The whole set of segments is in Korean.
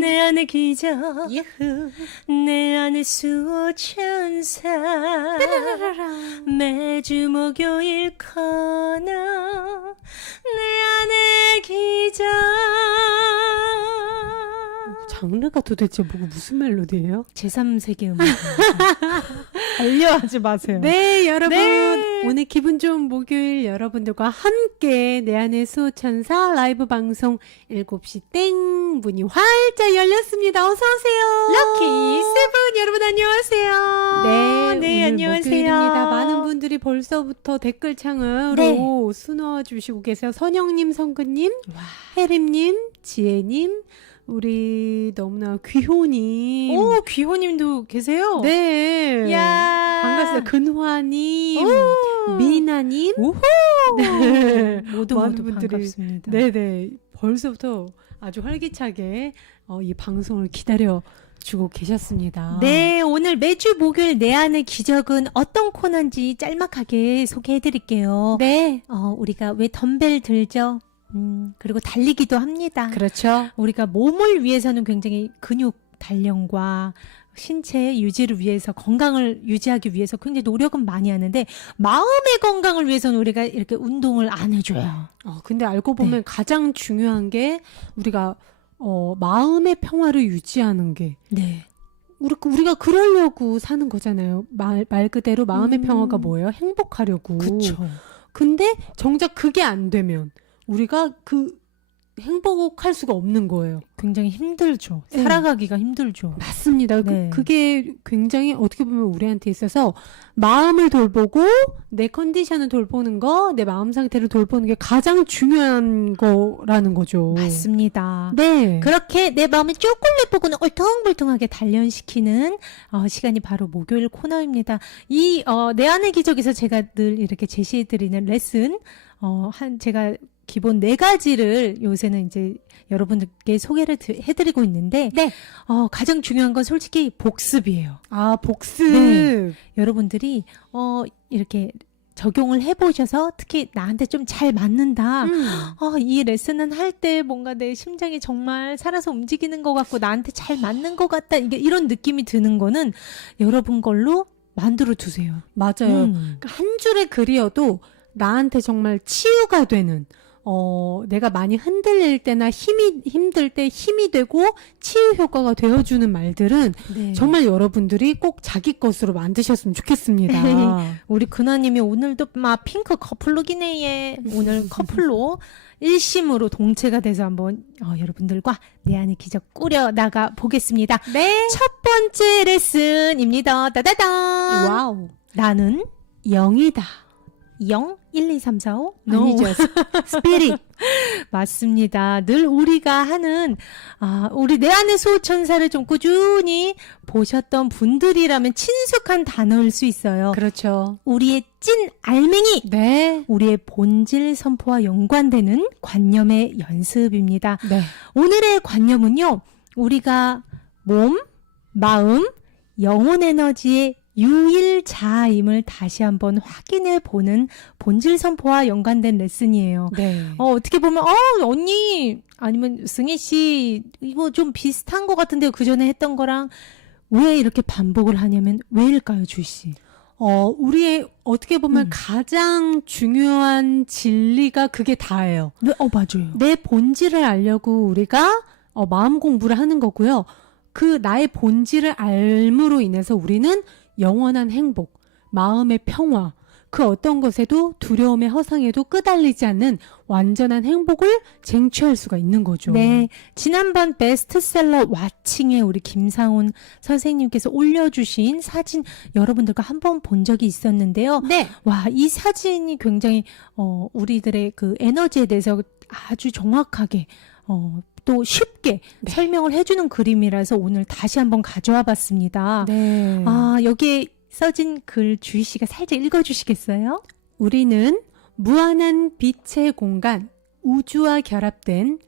내 안의 기적 예후. 내 안의 수호천사 매주 목요일 코너 내 안의 기적. 장르가 도대체 무슨 멜로디예요? 제3세계 음악 알려하지 마세요. 네, 여러분. 네. 오늘 기분 좋은 목요일 여러분들과 함께 내 안의 수호천사 라이브 방송 7시 땡 문이 활짝 열렸습니다. 어서 오세요. 럭키 세븐 여러분 안녕하세요. 네, 오늘 안녕하세요. 목요일입니다. 많은 분들이 벌써부터 댓글창으로 네. 수놓아 주시고 계세요. 선영님, 성근님, 혜림님, 지혜님, 우리 너무나 귀호님. 오, 귀호님도 계세요? 네. 야. 반갑습니다. 근화님, 오. 미나님. 오호. 네. 모두 많은 모두 분들이 반갑습니다. 네네. 벌써부터 아주 활기차게 이 방송을 기다려주고 계셨습니다. 네, 오늘 매주 목요일 내 안의 기적은 어떤 코너인지 짤막하게 소개해드릴게요. 네. 우리가 왜 덤벨 들죠? 그리고 달리기도 합니다. 그렇죠. 우리가 몸을 위해서는 굉장히 근육 단련과 신체 유지를 위해서 건강을 유지하기 위해서 굉장히 노력은 많이 하는데 마음의 건강을 위해서는 우리가 이렇게 운동을 안 해줘요. 근데 알고 보면 네. 가장 중요한 게 우리가 마음의 평화를 유지하는 게 네. 우리가 그러려고 사는 거잖아요. 말 그대로 마음의 평화가 뭐예요? 행복하려고. 그쵸. 근데 정작 그게 안 되면 우리가 행복할 수가 없는 거예요. 굉장히 힘들죠. 네. 살아가기가 힘들죠. 맞습니다. 네. 그게 굉장히 어떻게 보면 우리한테 있어서 마음을 돌보고 내 컨디션을 돌보는 거, 내 마음 상태를 돌보는 게 가장 중요한 거라는 거죠. 맞습니다. 네. 그렇게 내 마음을 초콜릿 보고는 울퉁불퉁하게 단련시키는 시간이 바로 목요일 코너입니다. 이 내 안의 기적에서 제가 늘 이렇게 제시해드리는 레슨 제가 기본 4가지를 요새는 이제 여러분들께 소개를 해드리고 있는데 네. 가장 중요한 건 솔직히 복습이에요. 복습. 네. 여러분들이 이렇게 적용을 해보셔서 특히 나한테 좀 잘 맞는다. 이 레슨은 할 때 뭔가 내 심장이 정말 살아서 움직이는 것 같고 나한테 잘 맞는 것 같다. 이런 느낌이 드는 거는 여러분 걸로 만들어 두세요. 맞아요. 그러니까 한 줄의 글이어도 나한테 정말 치유가 되는 내가 많이 흔들릴 때나 힘들 때 힘이 되고 치유 효과가 되어주는 말들은 네. 정말 여러분들이 꼭 자기 것으로 만드셨으면 좋겠습니다. 우리 근화님이 오늘도 막 핑크 커플룩이네 얘. 오늘 커플로 일심으로 동체가 돼서 한번 여러분들과 내 안의 기적 꾸려 나가 보겠습니다. 네. 첫 번째 레슨입니다. 따다단. 와우. 나는 0이다. 0, 1, 2, 3, 4, 5? No. 아니죠. 스피릿. 맞습니다. 늘 우리가 하는, 우리 내 안의 수호천사를 좀 꾸준히 보셨던 분들이라면 친숙한 단어일 수 있어요. 그렇죠. 우리의 찐 알맹이! 네. 우리의 본질 선포와 연관되는 관념의 연습입니다. 네. 오늘의 관념은요, 우리가 몸, 마음, 영혼 에너지의 유일자임을 다시 한번 확인해 보는 본질 선포와 연관된 레슨이에요. 네. 어떻게 보면 언니 아니면 승희 씨 이거 좀 비슷한 것 같은데 그 전에 했던 거랑 왜 이렇게 반복을 하냐면 왜일까요, 주희 씨? 우리의 어떻게 보면 가장 중요한 진리가 그게 다예요. 네, 맞아요. 내 본질을 알려고 우리가 마음 공부를 하는 거고요. 그 나의 본질을 알므로 인해서 우리는 영원한 행복, 마음의 평화, 그 어떤 것에도 두려움의 허상에도 끄달리지 않는 완전한 행복을 쟁취할 수가 있는 거죠. 네, 지난번 베스트셀러 왓칭에 우리 김상훈 선생님께서 올려주신 사진 여러분들과 한번 본 적이 있었는데요. 네. 와, 이 사진이 굉장히 우리들의 그 에너지에 대해서 아주 정확하게 또 쉽게 네. 설명을 해주는 그림이라서 오늘 다시 한번 가져와 봤습니다. 네. 여기에 써진 글 주희 씨가 살짝 읽어주시겠어요? 우리는 무한한 빛의 공간, 우주와 결합된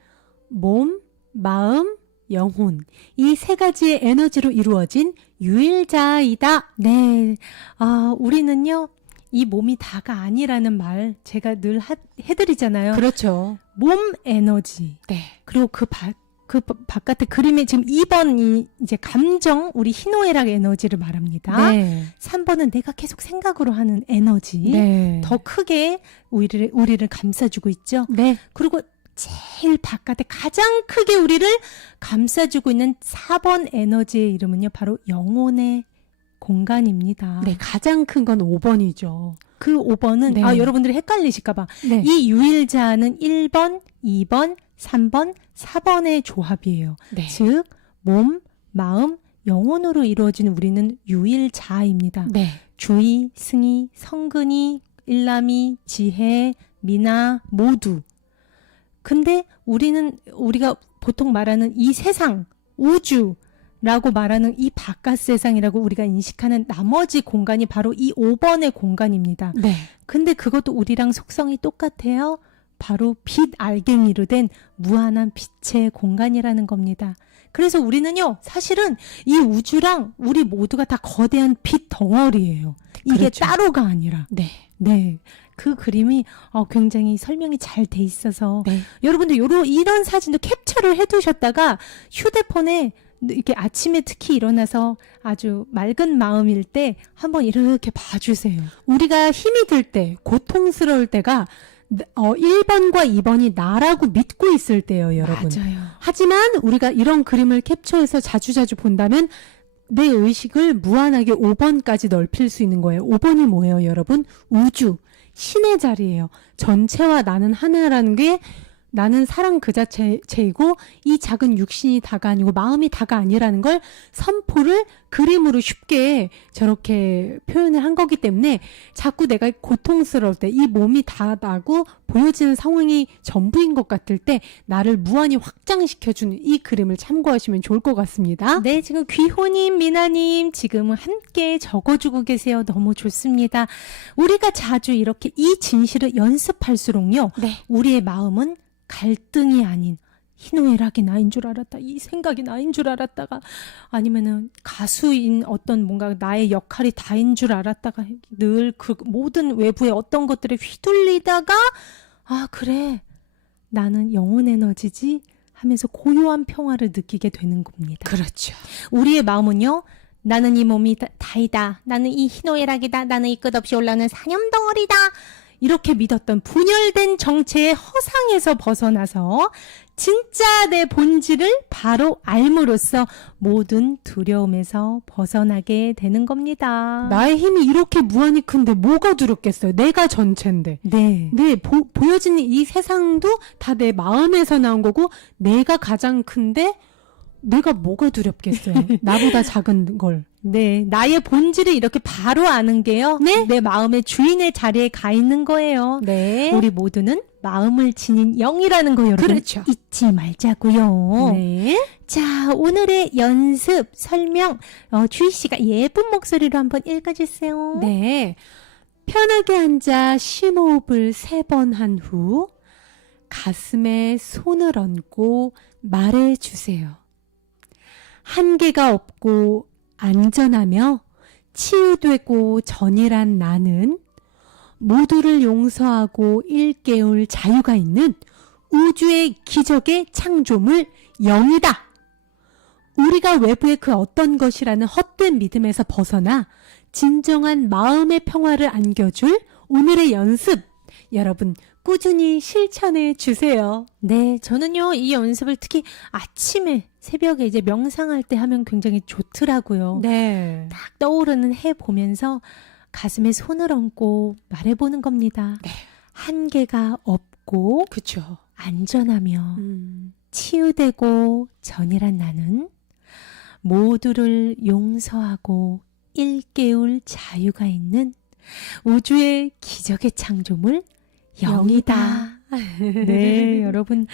몸, 마음, 영혼, 이 3가지의 에너지로 이루어진 유일자이다. 네. 우리는요, 이 몸이 다가 아니라는 말 제가 늘 해드리잖아요. 그렇죠. 몸 에너지. 네. 그리고 그 바깥에 그림에 지금 2번이 이제 감정, 우리 희노애락 에너지를 말합니다. 네. 3번은 내가 계속 생각으로 하는 에너지. 네. 더 크게 우리를 감싸주고 있죠. 네. 그리고 제일 바깥에 가장 크게 우리를 감싸주고 있는 4번 에너지의 이름은요, 바로 영혼의 공간입니다. 네, 가장 큰 건 5번이죠. 그 5번은 네. 여러분들이 헷갈리실까봐 네. 이 유일자는 1번, 2번, 3번, 4번의 조합이에요. 네. 즉 몸, 마음, 영혼으로 이루어진 우리는 유일자입니다. 네. 주의, 승의, 성근이, 일남이, 지혜, 미나 모두. 근데 우리가 보통 말하는 이 세상, 우주라고 말하는 이 바깥 세상이라고 우리가 인식하는 나머지 공간이 바로 이 5번의 공간입니다. 네. 근데 그것도 우리랑 속성이 똑같아요. 바로 빛 알갱이로 된 무한한 빛의 공간이라는 겁니다. 그래서 우리는요, 사실은 이 우주랑 우리 모두가 다 거대한 빛 덩어리예요. 이게 그렇죠. 따로가 아니라. 네. 네. 그 그림이 굉장히 설명이 잘 돼 있어서 네. 여러분들 이런 사진도 캡처를 해두셨다가 휴대폰에 이렇게 아침에 특히 일어나서 아주 맑은 마음일 때 한번 이렇게 봐주세요. 우리가 힘이 들 때, 고통스러울 때가 1번과 2번이 나라고 믿고 있을 때예요, 여러분. 맞아요. 하지만 우리가 이런 그림을 캡처해서 자주자주 본다면 내 의식을 무한하게 5번까지 넓힐 수 있는 거예요. 5번이 뭐예요, 여러분? 우주, 신의 자리예요. 전체와 나는 하나라는 게 나는 사랑 그 자체이고 이 작은 육신이 다가 아니고 마음이 다가 아니라는 걸 선포를 그림으로 쉽게 저렇게 표현을 한 거기 때문에 자꾸 내가 고통스러울 때 이 몸이 다다고 보여지는 상황이 전부인 것 같을 때 나를 무한히 확장시켜주는 이 그림을 참고하시면 좋을 것 같습니다. 네, 지금 귀호님, 미나님 지금은 함께 적어주고 계세요. 너무 좋습니다. 우리가 자주 이렇게 이 진실을 연습할수록요, 네. 우리의 마음은 갈등이 아닌 희노애락이 나인 줄 알았다. 이 생각이 나인 줄 알았다가 아니면은 가수인 어떤 뭔가 나의 역할이 다인 줄 알았다가 늘 그 모든 외부의 어떤 것들에 휘둘리다가 그래. 나는 영혼 에너지지 하면서 고요한 평화를 느끼게 되는 겁니다. 그렇죠. 우리의 마음은요. 나는 이 몸이 다이다. 나는 이 희노애락이다. 나는 이 끝없이 올라오는 사념덩어리다. 이렇게 믿었던 분열된 정체의 허상에서 벗어나서 진짜 내 본질을 바로 알므로써 모든 두려움에서 벗어나게 되는 겁니다. 나의 힘이 이렇게 무한히 큰데 뭐가 두렵겠어요? 내가 전체인데. 네. 네, 보여지는 이 세상도 다 내 마음에서 나온 거고 내가 가장 큰데 내가 뭐가 두렵겠어요? 나보다 작은 걸. 네, 나의 본질을 이렇게 바로 아는 게요. 네. 내 마음의 주인의 자리에 가 있는 거예요. 네. 우리 모두는 마음을 지닌 영이라는 거 여러분 그렇죠. 잊지 말자고요. 네. 자, 오늘의 연습 설명 주희 씨가 예쁜 목소리로 한번 읽어주세요. 네. 편하게 앉아 심호흡을 3번 한 후 가슴에 손을 얹고 말해주세요. 한계가 없고 안전하며 치유되고 전이란 나는 모두를 용서하고 일깨울 자유가 있는 우주의 기적의 창조물 영이다. 우리가 외부의 그 어떤 것이라는 헛된 믿음에서 벗어나 진정한 마음의 평화를 안겨줄 오늘의 연습, 여러분 꾸준히 실천해 주세요. 네, 저는요 이 연습을 특히 아침에 새벽에 이제 명상할 때 하면 굉장히 좋더라고요. 네. 딱 떠오르는 해 보면서 가슴에 손을 얹고 말해보는 겁니다. 네. 한계가 없고 그쵸. 안전하며 치유되고 전이란 나는 모두를 용서하고 일깨울 자유가 있는 우주의 기적의 창조물 영이다. 네, 여러분.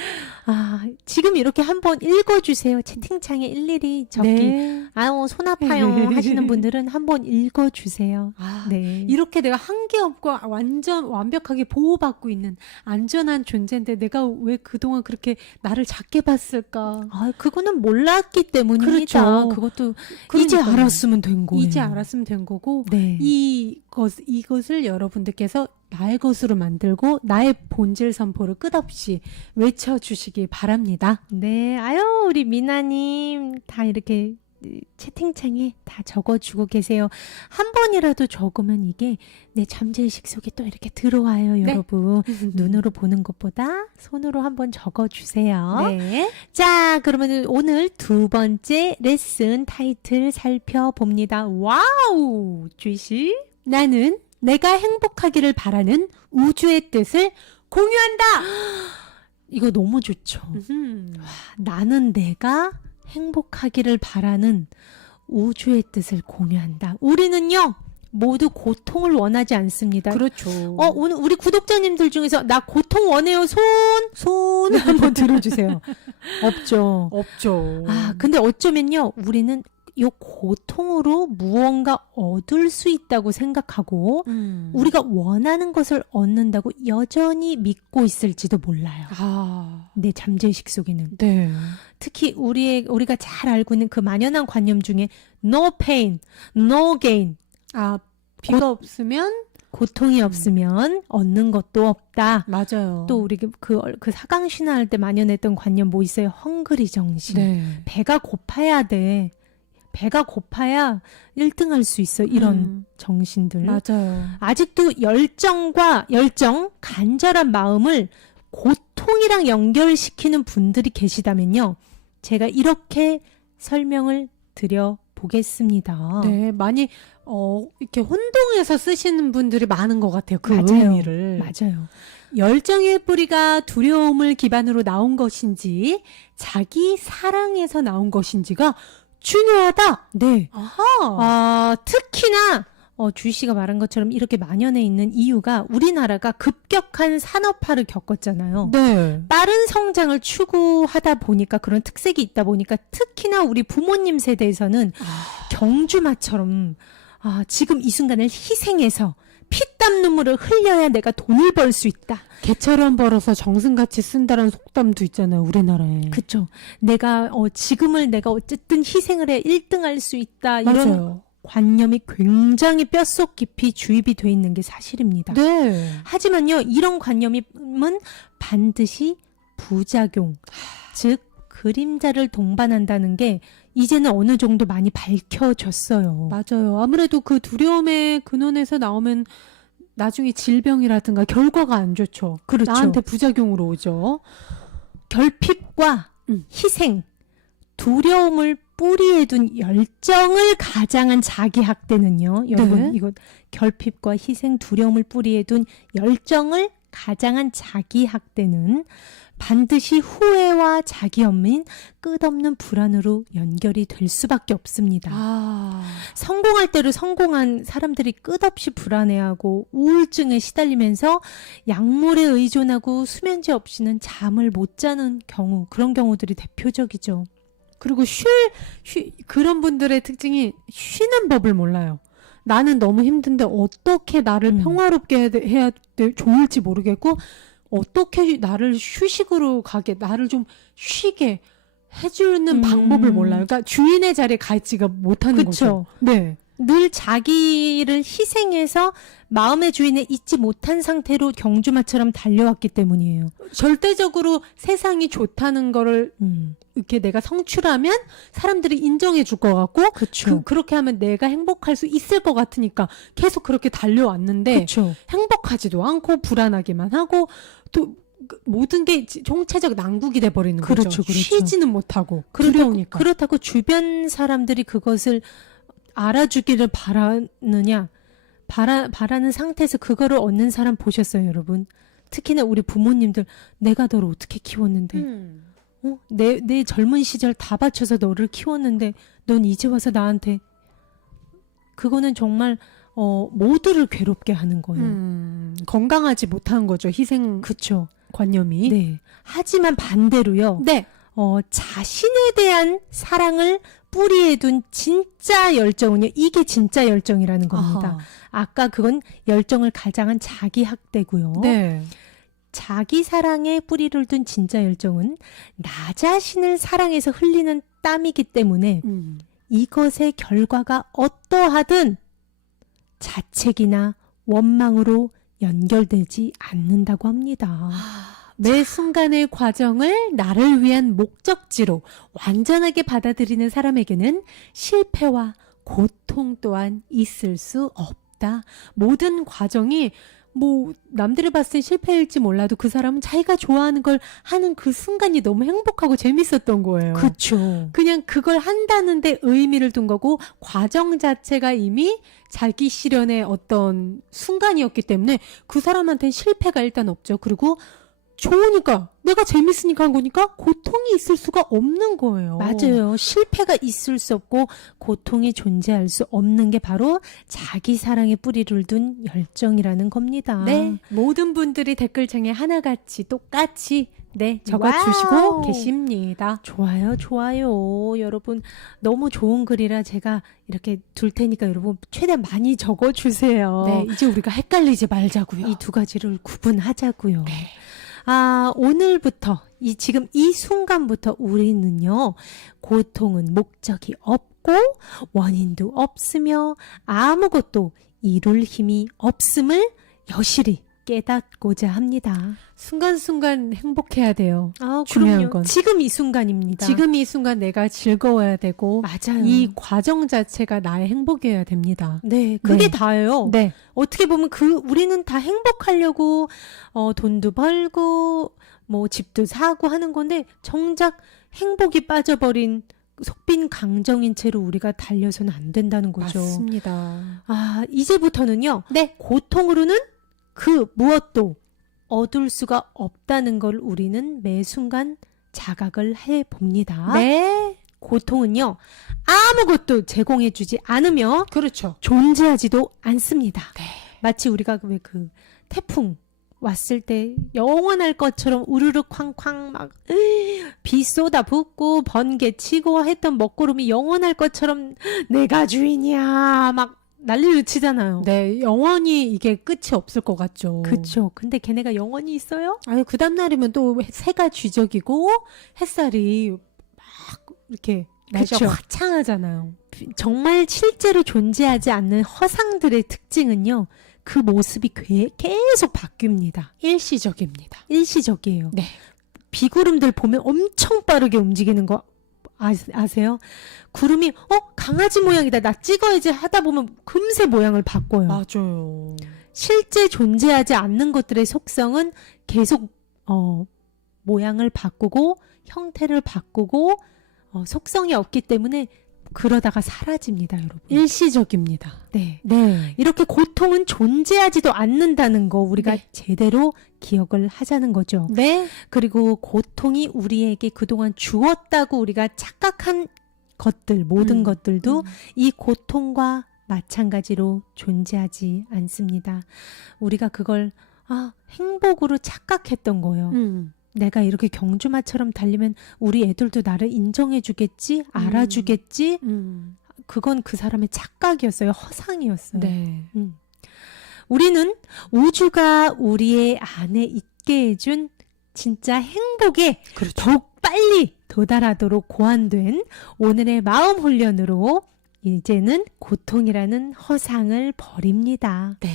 지금 이렇게 한번 읽어주세요. 채팅창에 일일이 적기. 네. 손 아파요 하시는 분들은 한번 읽어주세요. 네. 이렇게 내가 한계 없고 완전 완벽하게 보호받고 있는 안전한 존재인데 내가 왜 그동안 그렇게 나를 작게 봤을까? 그거는 몰랐기 때문입니다. 그렇죠. 그것도 그러니까요. 이제 알았으면 된 거예요. 이제 알았으면 된 거고 네. 이것을 여러분들께서 나의 것으로 만들고 나의 본질 선포를 끝없이 외쳐주시기 바랍니다. 네, 아유, 우리 미나님 다 이렇게 채팅창에 다 적어주고 계세요. 한 번이라도 적으면 이게 내 잠재의식 속에 또 이렇게 들어와요, 네. 여러분. 눈으로 보는 것보다 손으로 한번 적어주세요. 네. 자, 그러면 오늘 두 번째 레슨 타이틀 살펴봅니다. 와우, 주희씨. 나는 내가 행복하기를 바라는 우주의 뜻을 공유한다. 이거 너무 좋죠. 나는 내가 행복하기를 바라는 우주의 뜻을 공유한다. 우리는요, 모두 고통을 원하지 않습니다. 그렇죠. 오늘 우리 구독자님들 중에서 나 고통 원해요. 손 한번 들어주세요. 없죠. 없죠. 근데 어쩌면요, 우리는 이 고통으로 무언가 얻을 수 있다고 생각하고 우리가 원하는 것을 얻는다고 여전히 믿고 있을지도 몰라요. 내 잠재의식 속에는. 네. 특히 우리가 잘 알고 있는 그 만연한 관념 중에 no pain, no gain. 비가 없으면 고통이 없으면 얻는 것도 없다. 맞아요. 또 우리 그 사강 신화할 때 만연했던 관념 뭐 있어요? 헝그리 정신. 네. 배가 고파야 돼. 배가 고파야 1등 할 수 있어. 이런 정신들. 맞아요. 아직도 열정, 간절한 마음을 고통이랑 연결시키는 분들이 계시다면요. 제가 이렇게 설명을 드려보겠습니다. 네, 많이 이렇게 혼동해서 쓰시는 분들이 많은 것 같아요. 그 맞아요. 의미를. 맞아요. 열정의 뿌리가 두려움을 기반으로 나온 것인지 자기 사랑에서 나온 것인지가 중요하다. 네. 아하. 특히나 주희 씨가 말한 것처럼 이렇게 만연해 있는 이유가 우리나라가 급격한 산업화를 겪었잖아요. 네. 빠른 성장을 추구하다 보니까 그런 특색이 있다 보니까 특히나 우리 부모님 세대에서는 경주마처럼 지금 이 순간을 희생해서 피땀 눈물을 흘려야 내가 돈을 벌 수 있다. 개처럼 벌어서 정승같이 쓴다는 속담도 있잖아요, 우리나라에. 그쵸. 내가 지금을 내가 어쨌든 희생을 해 1등 할 수 있다. 이런 맞아요. 관념이 굉장히 뼛속 깊이 주입이 돼 있는 게 사실입니다. 네. 하지만요, 이런 관념은 반드시 부작용, 즉 그림자를 동반한다는 게 이제는 어느 정도 많이 밝혀졌어요. 맞아요. 아무래도 그 두려움의 근원에서 나오면 나중에 질병이라든가 결과가 안 좋죠. 그렇죠. 나한테 부작용으로 오죠. 결핍과 희생, 두려움을 뿌리에 둔 열정을 가장한 자기학대는요. 여러분, 네. 이거 결핍과 희생, 두려움을 뿌리에 둔 열정을 가장한 자기학대는 반드시 후회와 자기연민, 끝없는 불안으로 연결이 될 수밖에 없습니다. 성공할 대로 성공한 사람들이 끝없이 불안해하고 우울증에 시달리면서 약물에 의존하고 수면제 없이는 잠을 못 자는 경우, 그런 경우들이 대표적이죠. 그리고 그런 분들의 특징이 쉬는 법을 몰라요. 나는 너무 힘든데 어떻게 나를 평화롭게 해야 좋을지 모르겠고 어떻게 나를 휴식으로 가게, 나를 좀 쉬게 해주는 방법을 몰라요. 그러니까 주인의 자리에 가 있지가 못하는 거죠. 네. 늘 자기를 희생해서 마음의 주인에 있지 못한 상태로 경주마처럼 달려왔기 때문이에요. 절대적으로 세상이 좋다는 거를 이렇게 내가 성취하면 사람들이 인정해 줄 것 같고 그렇죠. 그렇게 하면 내가 행복할 수 있을 것 같으니까 계속 그렇게 달려왔는데 그렇죠. 행복하지도 않고 불안하기만 하고 또 모든 게 총체적 난국이 돼버리는 그렇죠, 거죠. 그렇죠. 쉬지는 못하고 두려우니까. 그렇다고 주변 사람들이 그것을 알아주기를 바라는 상태에서 그거를 얻는 사람 보셨어요, 여러분? 특히나 우리 부모님들, 내가 너를 어떻게 키웠는데, 내 젊은 시절 다 바쳐서 너를 키웠는데, 넌 이제 와서 나한테, 그거는 정말, 모두를 괴롭게 하는 거예요. 건강하지 못한 거죠, 희생 그쵸. 관념이. 네. 하지만 반대로요. 네. 자신에 대한 사랑을 뿌리에 둔 진짜 열정은요. 이게 진짜 열정이라는 겁니다. 아까 그건 열정을 가장한 자기 학대고요. 네. 자기 사랑에 뿌리를 둔 진짜 열정은 나 자신을 사랑해서 흘리는 땀이기 때문에 이것의 결과가 어떠하든 자책이나 원망으로 연결되지 않는다고 합니다. 매 순간의 과정을 나를 위한 목적지로 완전하게 받아들이는 사람에게는 실패와 고통 또한 있을 수 없다. 모든 과정이 뭐 남들이 봤을 때 실패일지 몰라도 그 사람은 자기가 좋아하는 걸 하는 그 순간이 너무 행복하고 재밌었던 거예요. 그쵸. 그냥 그걸 한다는데 의미를 둔 거고 과정 자체가 이미 자기 실현의 어떤 순간이었기 때문에 그 사람한테는 실패가 일단 없죠. 그리고 좋으니까 내가 재밌으니까 한 거니까 고통이 있을 수가 없는 거예요. 맞아요. 실패가 있을 수 없고 고통이 존재할 수 없는 게 바로 자기 사랑의 뿌리를 둔 열정이라는 겁니다. 네, 모든 분들이 댓글창에 하나같이 똑같이 네 적어주시고 와우. 계십니다. 좋아요, 좋아요. 여러분, 너무 좋은 글이라 제가 이렇게 둘 테니까 여러분 최대한 많이 적어주세요. 네, 이제 우리가 헷갈리지 말자고요. 이 두 가지를 구분하자고요. 네. 오늘부터, 지금 이 순간부터 우리는요, 고통은 목적이 없고, 원인도 없으며, 아무것도 이룰 힘이 없음을 여실히 깨닫고자 합니다. 순간순간 행복해야 돼요. 중요한 그럼요. 건. 지금 이 순간입니다. 지금 이 순간 내가 즐거워야 되고 맞아요. 이 과정 자체가 나의 행복이어야 됩니다. 네, 그게 네. 다예요. 네. 어떻게 보면 우리는 다 행복하려고, 돈도 벌고, 뭐, 집도 사고 하는 건데, 정작 행복이 빠져버린 속빈 강정인 채로 우리가 달려서는 안 된다는 거죠. 맞습니다. 이제부터는요, 네. 고통으로는 그 무엇도 얻을 수가 없다는 걸 우리는 매 순간 자각을 해 봅니다. 네. 고통은요, 아무것도 제공해주지 않으며 그렇죠. 존재하지도 않습니다. 네. 마치 우리가 왜 그 태풍 왔을 때 영원할 것처럼 우르르 쾅쾅 막 비 쏟아붓고 번개 치고 했던 먹구름이 영원할 것처럼 내가 주인이야 막 난리를 치잖아요. 네, 영원히 이게 끝이 없을 것 같죠. 그쵸. 근데 걔네가 영원히 있어요? 아니, 그 다음날이면 또 새가 쥐적이고 햇살이 막 이렇게 날씨가 그쵸. 화창하잖아요. 정말 실제로 존재하지 않는 허상들의 특징은요. 그 모습이 계속 바뀝니다. 일시적입니다. 일시적이에요. 네. 비구름들 보면 엄청 빠르게 움직이는 거 아세요? 구름이 강아지 모양이다. 나 찍어야지 하다 보면 금세 모양을 바꿔요. 맞아요. 실제 존재하지 않는 것들의 속성은 계속 모양을 바꾸고 형태를 바꾸고 속성이 없기 때문에 그러다가 사라집니다, 여러분. 일시적입니다. 네. 네. 이렇게 고통은 존재하지도 않는다는 거 우리가 네. 제대로 기억을 하자는 거죠. 네. 그리고 고통이 우리에게 그동안 주었다고 우리가 착각한 것들, 모든 것들도 이 고통과 마찬가지로 존재하지 않습니다. 우리가 그걸 행복으로 착각했던 거예요. 내가 이렇게 경주마처럼 달리면 우리 애들도 나를 인정해주겠지? 알아주겠지? 그건 그 사람의 착각이었어요. 허상이었어요. 네. 우리는 우주가 우리의 안에 있게 해준 진짜 행복에 그렇죠. 더욱 빨리 도달하도록 고안된 오늘의 마음 훈련으로 이제는 고통이라는 허상을 버립니다. 네.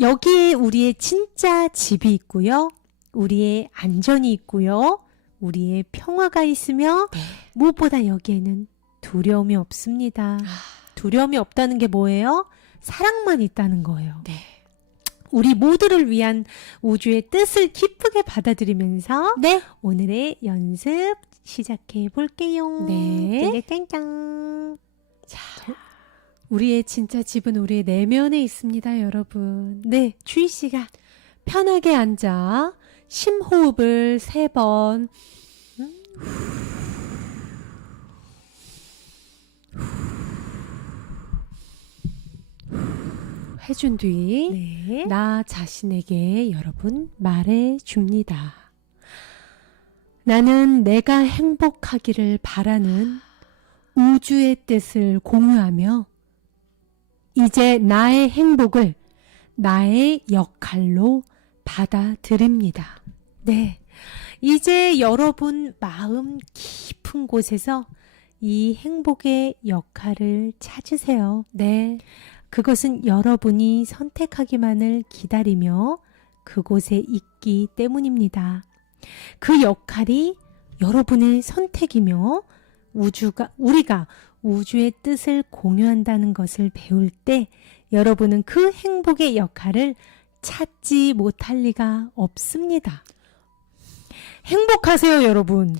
여기에 우리의 진짜 집이 있고요. 우리의 안전이 있고요. 우리의 평화가 있으며 네. 무엇보다 여기에는 두려움이 없습니다. 두려움이 없다는 게 뭐예요? 사랑만 있다는 거예요. 네. 우리 모두를 위한 우주의 뜻을 기쁘게 받아들이면서 네. 오늘의 연습 시작해 볼게요. 네. 땡땡땡. 자, 우리의 진짜 집은 우리의 내면에 있습니다, 여러분. 네, 주희 씨가 편하게 앉아 심호흡을 3번 해준 뒤 네. 나 자신에게 여러분 말해 줍니다. 나는 내가 행복하기를 바라는 우주의 뜻을 공유하며 이제 나의 행복을 나의 역할로 받아들입니다. 네. 이제 여러분 마음 깊은 곳에서 이 행복의 역할을 찾으세요. 네. 그것은 여러분이 선택하기만을 기다리며 그곳에 있기 때문입니다. 그 역할이 여러분의 선택이며 우리가 우주의 뜻을 공유한다는 것을 배울 때 여러분은 그 행복의 역할을 찾지 못할 리가 없습니다. 행복하세요, 여러분.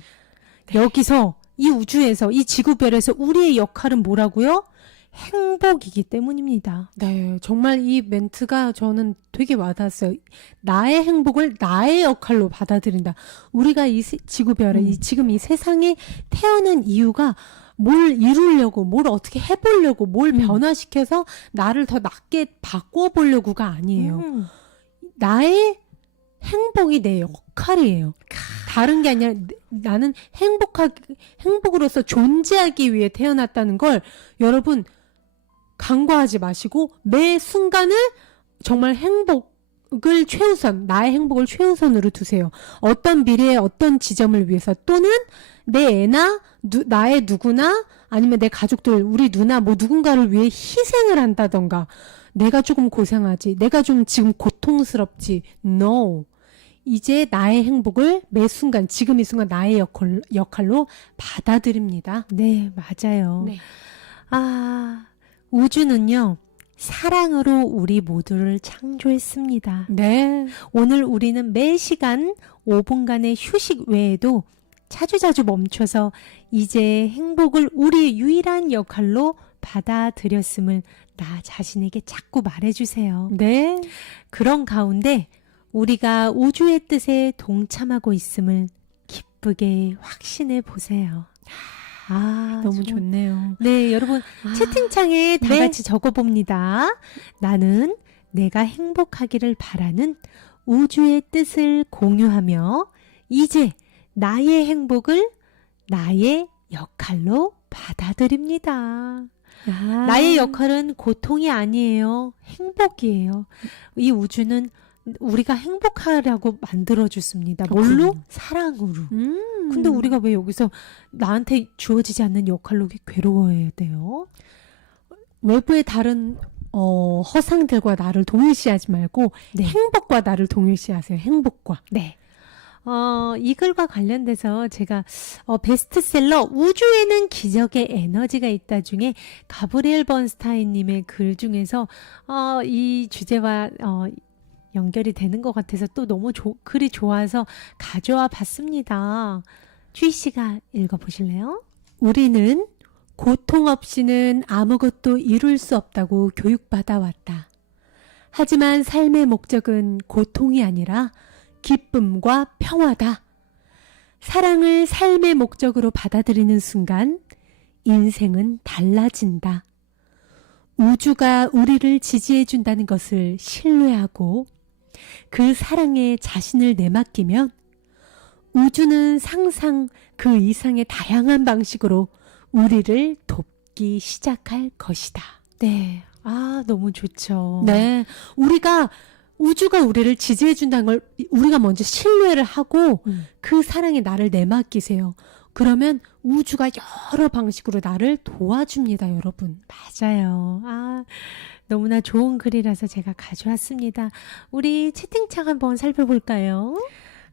여기서 이 우주에서 이 지구별에서 우리의 역할은 뭐라고요? 행복이기 때문입니다. 네, 정말 이 멘트가 저는 되게 와닿았어요. 나의 행복을 나의 역할로 받아들인다. 우리가 이 지구별에 지금 이 세상에 태어난 이유가 뭘 이루려고, 뭘 어떻게 해보려고, 뭘 변화시켜서 나를 더 낫게 바꿔보려고가 아니에요. 나의 행복이 내 역할이에요. 다른 게 아니라 나는 행복으로서 존재하기 위해 태어났다는 걸 여러분 간과하지 마시고 매 순간을 정말 나의 행복을 최우선으로 두세요. 어떤 미래의 어떤 지점을 위해서 또는 내 애나 나의 누구나 아니면 내 가족들, 우리 누나 뭐 누군가를 위해 희생을 한다던가 내가 조금 고생하지, 내가 좀 지금 고통스럽지. No. 이제 나의 행복을 매 순간, 지금 이 순간 나의 역할로 받아들입니다. 네, 맞아요. 네. 우주는요, 사랑으로 우리 모두를 창조했습니다. 네. 오늘 우리는 매 시간 5분간의 휴식 외에도 자주자주 멈춰서 이제 행복을 우리의 유일한 역할로 받아들였음을 나 자신에게 자꾸 말해주세요. 네. 그런 가운데 우리가 우주의 뜻에 동참하고 있음을 기쁘게 확신해 보세요. 너무 정말. 좋네요. 네, 여러분 채팅창에 다 네. 같이 적어봅니다. 나는 내가 행복하기를 바라는 우주의 뜻을 공유하며 이제 나의 행복을 나의 역할로 받아들입니다. 나의 역할은 고통이 아니에요. 행복이에요. 이 우주는 우리가 행복하라고 만들어줬습니다. 뭘로? 사랑으로. 근데 우리가 왜 여기서 나한테 주어지지 않는 역할로 괴로워해야 돼요? 외부의 다른 허상들과 나를 동일시하지 말고 네. 행복과 나를 동일시하세요. 행복과. 네. 이 글과 관련돼서 제가 베스트셀러 우주에는 기적의 에너지가 있다 중에 가브리엘 번스타인님의 글 중에서 이 주제와 연결이 되는 것 같아서 또 너무 글이 좋아서 가져와 봤습니다. 주희 씨가 읽어보실래요? 우리는 고통 없이는 아무것도 이룰 수 없다고 교육받아 왔다. 하지만 삶의 목적은 고통이 아니라 기쁨과 평화다. 사랑을 삶의 목적으로 받아들이는 순간 인생은 달라진다. 우주가 우리를 지지해 준다는 것을 신뢰하고 그 사랑에 자신을 내맡기면 우주는 상상 그 이상의 다양한 방식으로 우리를 돕기 시작할 것이다. 네. 너무 좋죠. 네. 우주가 우리를 지지해 준다는 걸 우리가 먼저 신뢰를 하고 그 사랑에 나를 내맡기세요. 그러면 우주가 여러 방식으로 나를 도와줍니다, 여러분. 맞아요. 너무나 좋은 글이라서 제가 가져왔습니다. 우리 채팅창 한번 살펴볼까요?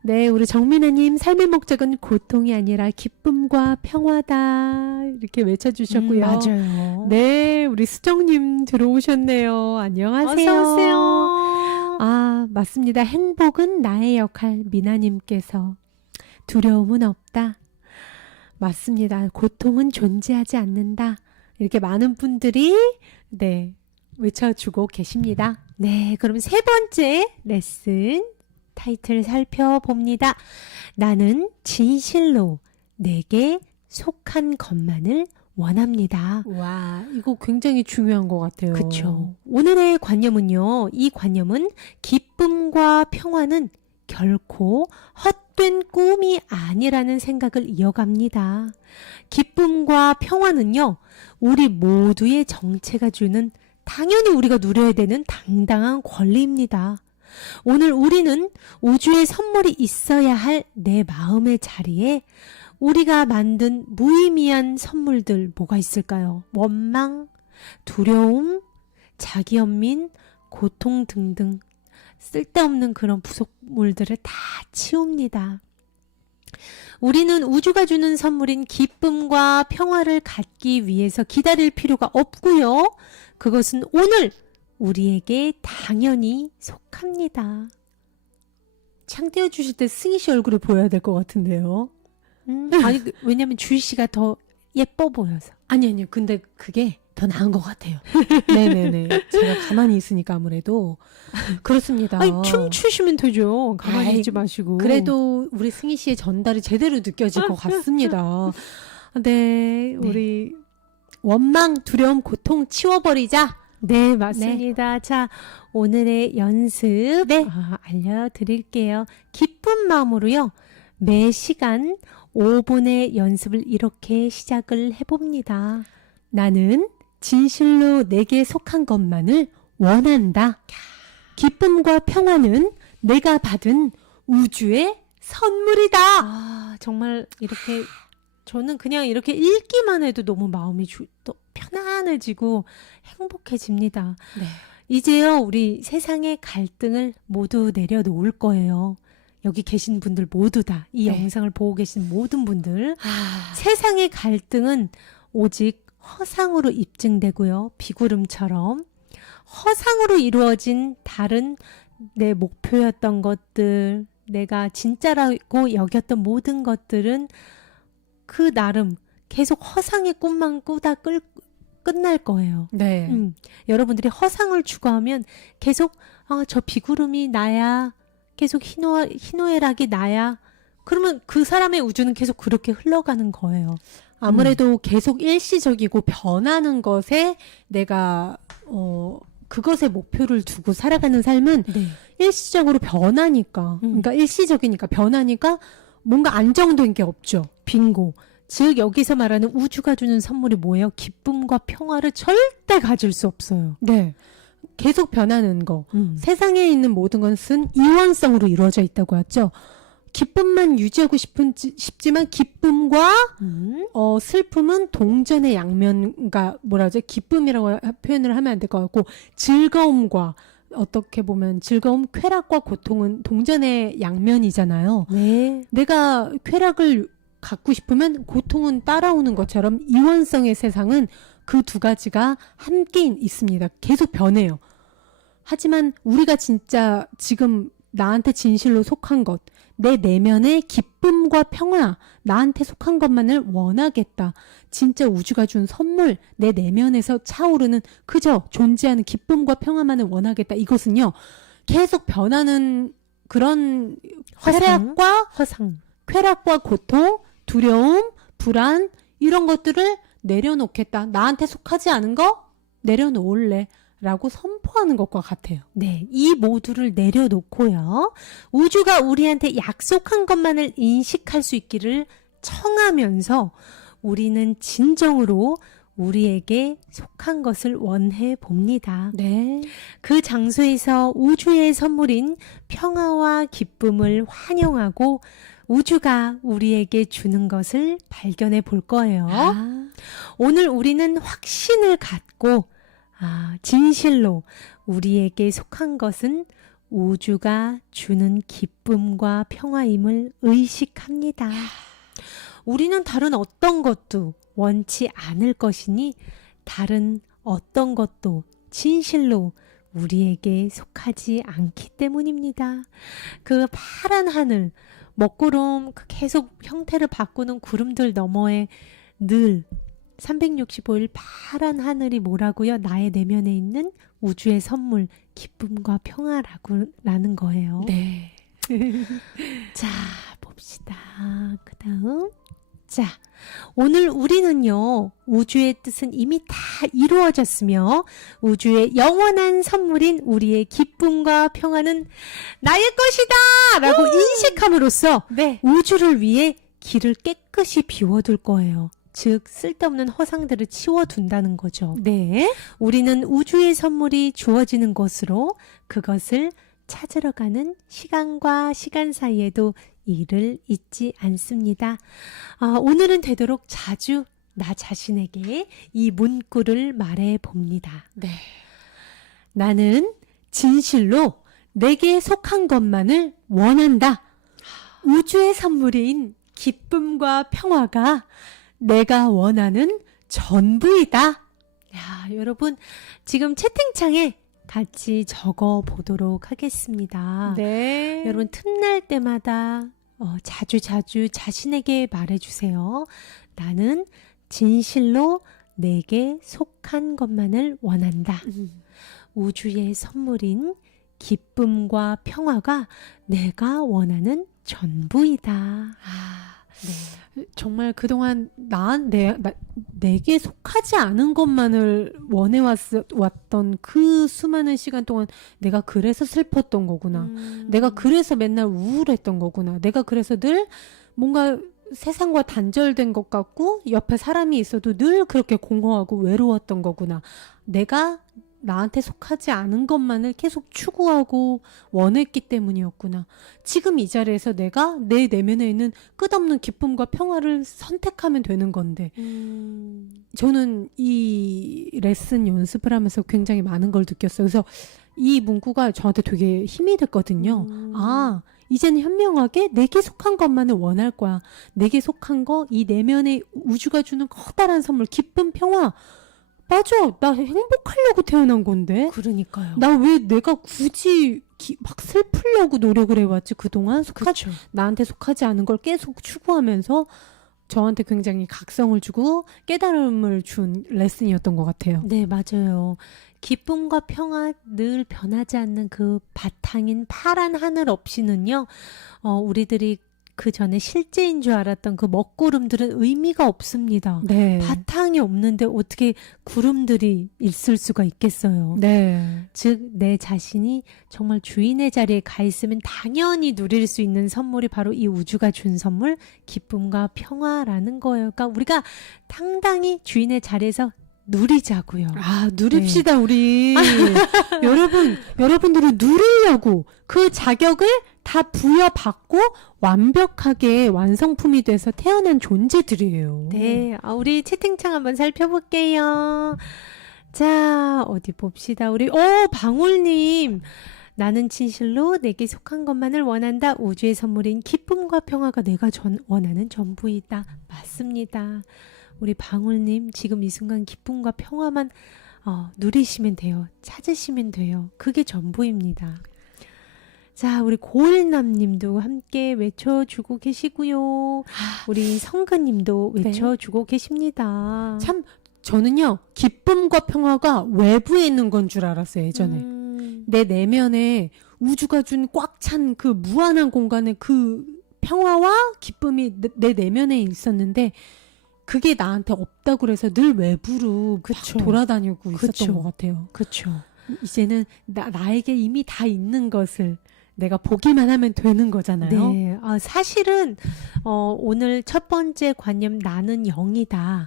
네, 우리 정민아님, 삶의 목적은 고통이 아니라 기쁨과 평화다. 이렇게 외쳐주셨고요. 맞아요. 네, 우리 수정님 들어오셨네요. 안녕하세요. 어서오세요. 맞습니다. 행복은 나의 역할, 미나님께서. 두려움은 없다. 맞습니다. 고통은 존재하지 않는다. 이렇게 많은 분들이, 네, 외쳐주고 계십니다. 네, 그럼 세 번째 레슨 타이틀 살펴봅니다. 나는 진실로 내게 속한 것만을 원합니다. 와, 이거 굉장히 중요한 것 같아요. 그렇죠. 오늘의 관념은요. 이 관념은 기쁨과 평화는 결코 헛된 꿈이 아니라는 생각을 이어갑니다. 기쁨과 평화는요. 우리 모두의 정체가 주는 당연히 우리가 누려야 되는 당당한 권리입니다. 오늘 우리는 우주의 선물이 있어야 할 내 마음의 자리에 우리가 만든 무의미한 선물들 뭐가 있을까요? 원망, 두려움, 자기연민, 고통 등등 쓸데없는 그런 부속물들을 다 치웁니다. 우리는 우주가 주는 선물인 기쁨과 평화를 갖기 위해서 기다릴 필요가 없고요. 그것은 오늘 우리에게 당연히 속합니다. 창 띄워주실 때 승희 씨 얼굴을 보여야 될 것 같은데요. 아니, 왜냐면 주희 씨가 더 예뻐 보여서. 아니요. 근데 그게 더 나은 것 같아요. 네네네. 제가 가만히 있으니까 아무래도. 그렇습니다. 아니, 춤추시면 되죠. 가만히 아이, 있지 마시고. 그래도 우리 승희 씨의 전달이 제대로 느껴질 것 같습니다. 네, 우리 원망, 두려움, 고통 치워버리자. 네, 맞습니다. 자, 오늘의 연습 알려드릴게요. 기쁜 마음으로요. 매 시간 5분의 연습을 이렇게 시작을 해봅니다. 나는 진실로 내게 속한 것만을 원한다. 기쁨과 평화는 내가 받은 우주의 선물이다. 아, 정말 이렇게 저는 그냥 이렇게 읽기만 해도 너무 마음이 또 편안해지고 행복해집니다. 네. 이제요, 우리 세상의 갈등을 모두 내려놓을 거예요. 여기 계신 분들 모두 다, 이 네. 영상을 보고 계신 모든 분들, 세상의 갈등은 오직 허상으로 입증되고요. 비구름처럼 허상으로 이루어진 다른 내 목표였던 것들, 내가 진짜라고 여겼던 모든 것들은 그 나름 계속 허상의 꿈만 꾸다 끝날 거예요. 네. 여러분들이 허상을 추구하면 계속 저 비구름이 나야, 계속 희노애락이 나야, 그러면 그 사람의 우주는 계속 그렇게 흘러가는 거예요. 아무래도 계속 일시적이고 변하는 것에 내가 그것에 목표를 두고 살아가는 삶은 네. 일시적으로 변하니까 그러니까 일시적이니까 변하니까 뭔가 안정된 게 없죠. 빙고. 즉 여기서 말하는 우주가 주는 선물이 뭐예요? 기쁨과 평화를 절대 가질 수 없어요. 네. 계속 변하는 거. 세상에 있는 모든 것은 이원성으로 이루어져 있다고 했죠. 기쁨만 유지하고 싶지만 기쁨과 슬픔은 동전의 양면, 그러니까 뭐라 하죠? 기쁨이라고 표현을 하면 안 될 것 같고, 즐거움과 어떻게 보면 즐거움, 쾌락과 고통은 동전의 양면이잖아요. 네. 내가 쾌락을 갖고 싶으면 고통은 따라오는 것처럼 이원성의 세상은 그 두 가지가 함께 있습니다. 계속 변해요. 하지만 우리가 진짜 지금 나한테 진실로 속한 것, 내 내면의 기쁨과 평화, 나한테 속한 것만을 원하겠다. 진짜 우주가 준 선물, 내 내면에서 차오르는 그저 존재하는 기쁨과 평화만을 원하겠다. 이것은요, 계속 변하는 그런 쾌락과 고통, 두려움, 불안, 이런 것들을 내려놓겠다. 나한테 속하지 않은 거 내려놓을래. 라고 선포하는 것과 같아요. 네, 이 모두를 내려놓고요. 우주가 우리한테 약속한 것만을 인식할 수 있기를 청하면서 우리는 진정으로 우리에게 속한 것을 원해 봅니다. 네. 그 장소에서 우주의 선물인 평화와 기쁨을 환영하고 우주가 우리에게 주는 것을 발견해 볼 거예요. 오늘 우리는 확신을 갖고 진실로 우리에게 속한 것은 우주가 주는 기쁨과 평화임을 의식합니다. 우리는 다른 어떤 것도 원치 않을 것이니 다른 어떤 것도 진실로 우리에게 속하지 않기 때문입니다. 그 파란 하늘, 먹구름, 계속 형태를 바꾸는 구름들 너머에 늘 365일 파란 하늘이 뭐라고요? 나의 내면에 있는 우주의 선물, 기쁨과 평화라는 거예요. 네. 자, 봅시다. 그 다음. 자, 오늘 우리는요, 우주의 뜻은 이미 다 이루어졌으며, 우주의 영원한 선물인 우리의 기쁨과 평화는 나의 것이다! 라고 인식함으로써 우주를 위해 길을 깨끗이 비워둘 거예요. 즉 쓸데없는 허상들을 치워둔다는 거죠. 네, 우리는 우주의 선물이 주어지는 곳으로 그것을 찾으러 가는 시간과 시간 사이에도 이를 잊지 않습니다. 오늘은 되도록 자주 나 자신에게 이 문구를 말해 봅니다. 네. 나는 진실로 내게 속한 것만을 원한다. 우주의 선물인 기쁨과 평화가 내가 원하는 전부이다. 야, 여러분 지금 채팅창에 같이 적어 보도록 하겠습니다. 네. 여러분 틈날 때마다 자주 자신에게 말해주세요. 나는 진실로 내게 속한 것만을 원한다. 우주의 선물인 기쁨과 평화가 내가 원하는 전부이다. 네. 정말 그동안 내게 속하지 않은 것만을 원해왔던 그 수많은 시간 동안 내가 그래서 슬펐던 거구나. 내가 그래서 맨날 우울했던 거구나. 내가 그래서 늘 뭔가 세상과 단절된 것 같고 옆에 사람이 있어도 늘 그렇게 공허하고 외로웠던 거구나. 내가 나한테 속하지 않은 것만을 계속 추구하고 원했기 때문이었구나. 지금 이 자리에서 내가 내 내면에 있는 끝없는 기쁨과 평화를 선택하면 되는 건데 저는 이 레슨 연습을 하면서 굉장히 많은 걸 느꼈어요. 그래서 이 문구가 저한테 되게 힘이 됐거든요. 아, 이제는 현명하게 내게 속한 것만을 원할 거야. 내게 속한 거, 이 내면에 우주가 주는 커다란 선물, 기쁨, 평화. 맞아. 나 행복하려고 태어난 건데. 그러니까요. 나 왜 내가 굳이 막 슬프려고 노력을 해왔지 그동안? 그렇죠. 나한테 속하지 않은 걸 계속 추구하면서 저한테 굉장히 각성을 주고 깨달음을 준 레슨이었던 것 같아요. 네, 맞아요. 기쁨과 평화 늘 변하지 않는 그 바탕인 파란 하늘 없이는요, 우리들이 그 전에 실제인 줄 알았던 그 먹구름들은 의미가 없습니다. 네. 바탕이 없는데 어떻게 구름들이 있을 수가 있겠어요. 네. 즉, 내 자신이 정말 주인의 자리에 가 있으면 당연히 누릴 수 있는 선물이 바로 이 우주가 준 선물, 기쁨과 평화라는 거예요. 그러니까 우리가 당당히 주인의 자리에서 누리자고요. 아, 누립시다, 우리. 여러분들은 누리려고 그 자격을 다 부여받고 완벽하게 완성품이 돼서 태어난 존재들이에요. 네, 우리 채팅창 한번 살펴볼게요. 자, 어디 봅시다. 우리, 방울님. 나는 진실로 내게 속한 것만을 원한다. 우주의 선물인 기쁨과 평화가 내가 원하는 전부이다. 맞습니다. 우리 방울님, 지금 이 순간 기쁨과 평화만 누리시면 돼요. 찾으시면 돼요. 그게 전부입니다. 자, 우리 고일남님도 함께 외쳐주고 계시고요. 우리 성근님도 외쳐주고 계십니다. 참, 저는요, 기쁨과 평화가 외부에 있는 건 줄 알았어요, 예전에. 내 내면에 우주가 준 꽉 찬 그 무한한 공간에 그 평화와 기쁨이 내 내면에 있었는데, 그게 나한테 없다고 그래서 늘 외부로 돌아다니고 있었던 것 같아요. 그렇죠. 이제는 나에게 이미 다 있는 것을 내가 보기만 하면 되는 거잖아요. 네. 사실은 오늘 첫 번째 관념 나는 영이다.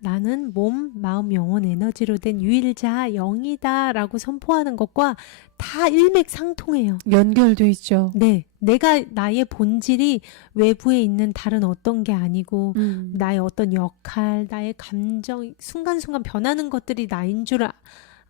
나는 몸, 마음, 영혼, 에너지로 된 유일자 영이다 라고 선포하는 것과 다 일맥상통해요. 연결돼 있죠. 네. 내가 나의 본질이 외부에 있는 다른 어떤 게 아니고 나의 어떤 역할, 나의 감정, 순간순간 변하는 것들이 나인 줄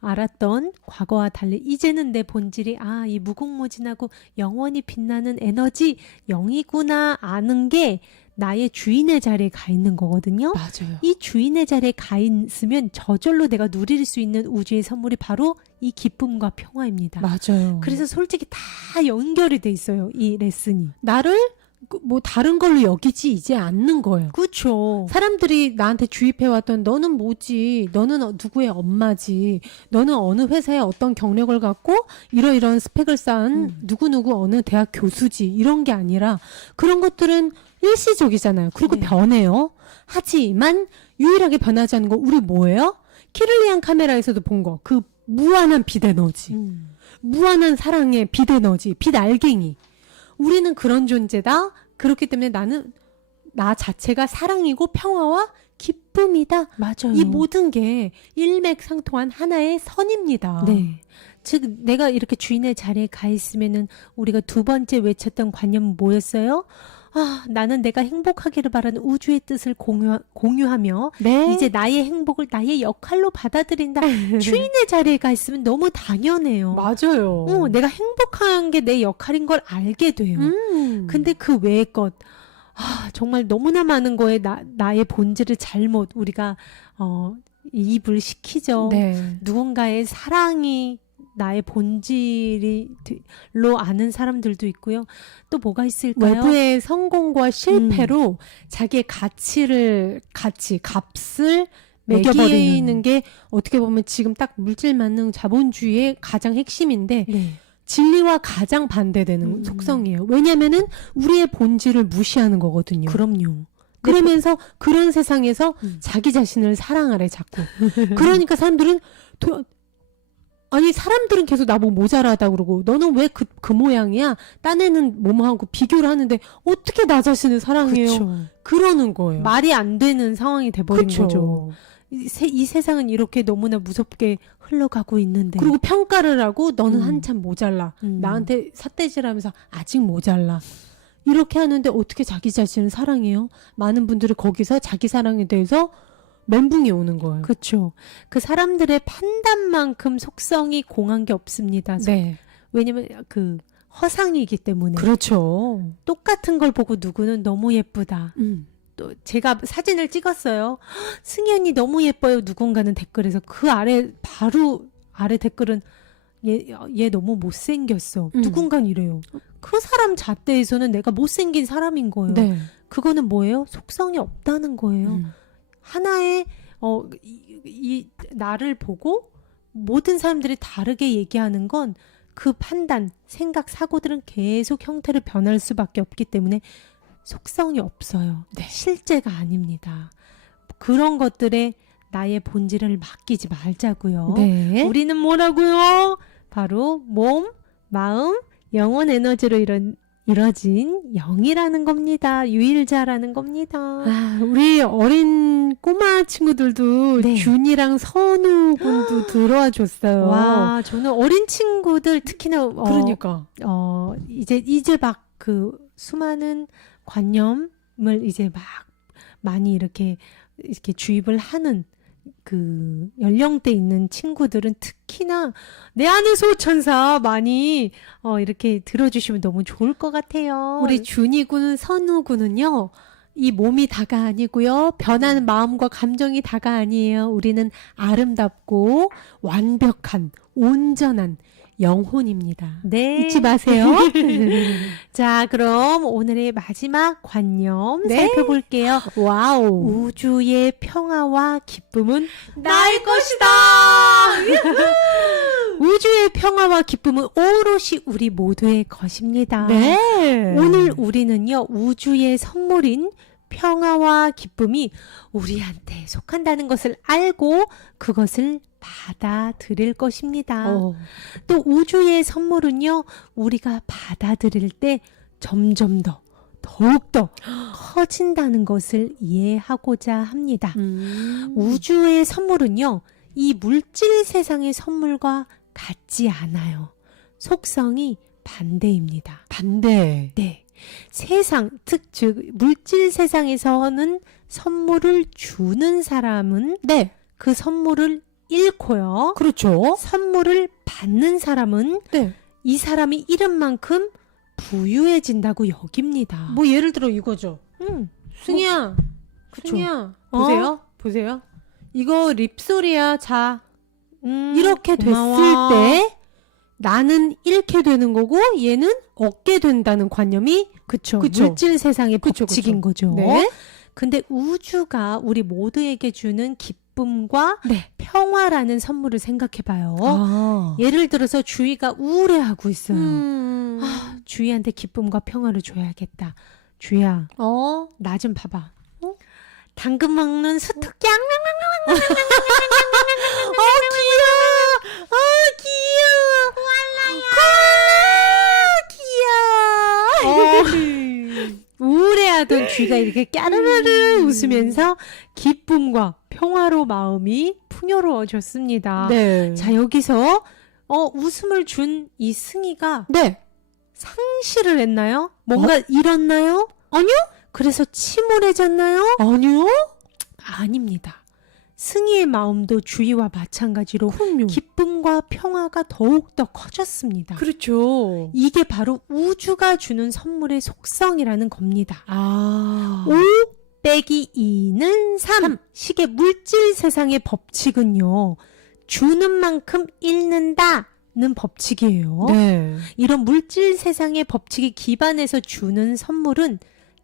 알았던 과거와 달리 이제는 내 본질이 이 무궁무진하고 영원히 빛나는 에너지 영이구나 아는 게 나의 주인의 자리에 가 있는 거거든요. 맞아요. 이 주인의 자리에 가 있으면 저절로 내가 누릴 수 있는 우주의 선물이 바로 이 기쁨과 평화입니다. 맞아요. 그래서 솔직히 다 연결이 돼 있어요. 이 레슨이. 나를 뭐 다른 걸로 여기지 않는 거예요. 그렇죠. 사람들이 나한테 주입해왔던 너는 뭐지? 너는 누구의 엄마지? 너는 어느 회사에 어떤 경력을 갖고 이러이러한 스펙을 쌓은 누구누구 어느 대학 교수지? 이런 게 아니라 그런 것들은 일시적이잖아요. 그리고 네. 변해요. 하지만 유일하게 변하지 않는 거 우리 뭐예요? 키를리안 카메라에서도 본 거. 그 무한한 빛 에너지. 무한한 사랑의 빛 에너지. 빛 알갱이. 우리는 그런 존재다. 그렇기 때문에 나는 나 자체가 사랑이고 평화와 기쁨이다. 맞아요. 이 모든 게 일맥상통한 하나의 선입니다. 네. 즉 내가 이렇게 주인의 자리에 가 있으면은 우리가 두 번째 외쳤던 관념은 뭐였어요? 나는 내가 행복하기를 바라는 우주의 뜻을 공유하며 네. 이제 나의 행복을 나의 역할로 받아들인다. 주인의 자리에 가 있으면 너무 당연해요. 맞아요. 내가 행복한 게 내 역할인 걸 알게 돼요. 근데 그 외의 것, 정말 너무나 많은 거에 나의 본질을 잘못 우리가 이입을 시키죠. 네. 누군가의 사랑이 나의 본질로 아는 사람들도 있고요. 또 뭐가 있을까요? 외부의 성공과 실패로 자기의 값을 매겨버리는. 매기는 게 어떻게 보면 지금 딱 물질 만능 자본주의의 가장 핵심인데 네. 진리와 가장 반대되는 속성이에요. 왜냐면은 우리의 본질을 무시하는 거거든요. 그럼요. 그러면서 그런 세상에서 자기 자신을 사랑하래 자꾸. 그러니까 사람들은 사람들은 계속 나보고 모자라다 그러고 너는 왜 그 모양이야? 딴 애는 뭐뭐하고 비교를 하는데 어떻게 나 자신을 사랑해요? 그쵸. 그러는 거예요. 말이 안 되는 상황이 돼버린 그쵸. 거죠. 이 세상은 이렇게 너무나 무섭게 흘러가고 있는데. 그리고 평가를 하고 너는 한참 모자라. 음. 나한테 삿대질하면서 아직 모자라. 이렇게 하는데 어떻게 자기 자신을 사랑해요? 많은 분들이 거기서 자기 사랑에 대해서 멘붕이 오는 거예요. 그렇죠. 그 사람들의 판단만큼 속성이 공한 게 없습니다. 네. 왜냐면 그 허상이기 때문에. 그렇죠. 똑같은 걸 보고 누구는 너무 예쁘다. 또 제가 사진을 찍었어요. 승희 언니 너무 예뻐요. 누군가는 댓글에서 그 아래 바로 아래 댓글은 얘 너무 못생겼어. 누군가는 이래요. 그 사람 잣대에서는 내가 못생긴 사람인 거예요. 네. 그거는 뭐예요? 속성이 없다는 거예요. 하나의 이 나를 보고 모든 사람들이 다르게 얘기하는 건 그 판단, 생각, 사고들은 계속 형태를 변할 수밖에 없기 때문에 속성이 없어요. 네. 실제가 아닙니다. 그런 것들에 나의 본질을 맡기지 말자고요. 네. 우리는 뭐라고요? 바로 몸, 마음, 영혼 에너지로 이뤄진 영이라는 겁니다. 유일자라는 겁니다. 우리 어린 꼬마 친구들도 네. 준이랑 선우 군도 들어와 줬어요. 와, 저는 어린 친구들 특히나 그러니까. 이제 막 그 수많은 관념을 이제 막 많이 이렇게 주입을 하는 그 연령대 있는 친구들은 특히나 내 안의 소천사 많이 이렇게 들어주시면 너무 좋을 것 같아요. 우리 준이 군은 선우 군은요. 이 몸이 다가 아니고요. 변하는 마음과 감정이 다가 아니에요. 우리는 아름답고 완벽한 온전한 영혼입니다. 네. 잊지 마세요. 자, 그럼 오늘의 마지막 관념 네. 살펴볼게요. 와우. 우주의 평화와 기쁨은 나의 것이다. 우주의 평화와 기쁨은 오롯이 우리 모두의 것입니다. 네. 오늘 우리는요, 우주의 선물인 평화와 기쁨이 우리한테 속한다는 것을 알고 그것을 받아들일 것입니다. 또 우주의 선물은요, 우리가 받아들일 때 점점 더욱더 커진다는 것을 이해하고자 합니다. 우주의 선물은요, 이 물질 세상의 선물과 같지 않아요. 속성이 반대입니다. 반대. 네. 즉 물질 세상에서는 선물을 주는 사람은 네. 그 선물을 잃고요. 그렇죠. 선물을 받는 사람은 네. 이 사람이 잃은 만큼 부유해진다고 여깁니다. 뭐 예를 들어 이거죠. 승희야. 그쵸. 승희야. 보세요. 보세요. 이거 립소리야. 자. 이렇게 고마워. 됐을 때 나는 잃게 되는 거고 얘는 얻게 된다는 관념이 그쵸. 그쵸. 물질 세상의 그쵸, 법칙인 그쵸. 거죠. 네. 근데 우주가 우리 모두에게 주는 기쁨과 네. 평화라는 선물을 생각해봐요. 아. 예를 들어서 주희가 우울해하고 있어요. 음. 주희한테 기쁨과 평화를 줘야겠다. 주희야, 나 좀 봐봐. 당근 먹는 수특양. 귀여워. 우울해하던 쥐가 이렇게 까르르르 웃으면서 기쁨과 평화로 마음이 풍요로워졌습니다. 네. 자, 여기서 웃음을 준 이 승희가 네. 상실을 했나요? 뭔가 잃었나요? 아니요? 그래서 침울해졌나요? 아니요? 아닙니다. 승희의 마음도 주희와 마찬가지로 그럼요. 기쁨과 평화가 더욱더 커졌습니다. 그렇죠. 이게 바로 우주가 주는 선물의 속성이라는 겁니다. 아. 5 빼기 2는 3. 식의 물질 세상의 법칙은요. 주는 만큼 잃는다는 법칙이에요. 네. 이런 물질 세상의 법칙에 기반해서 주는 선물은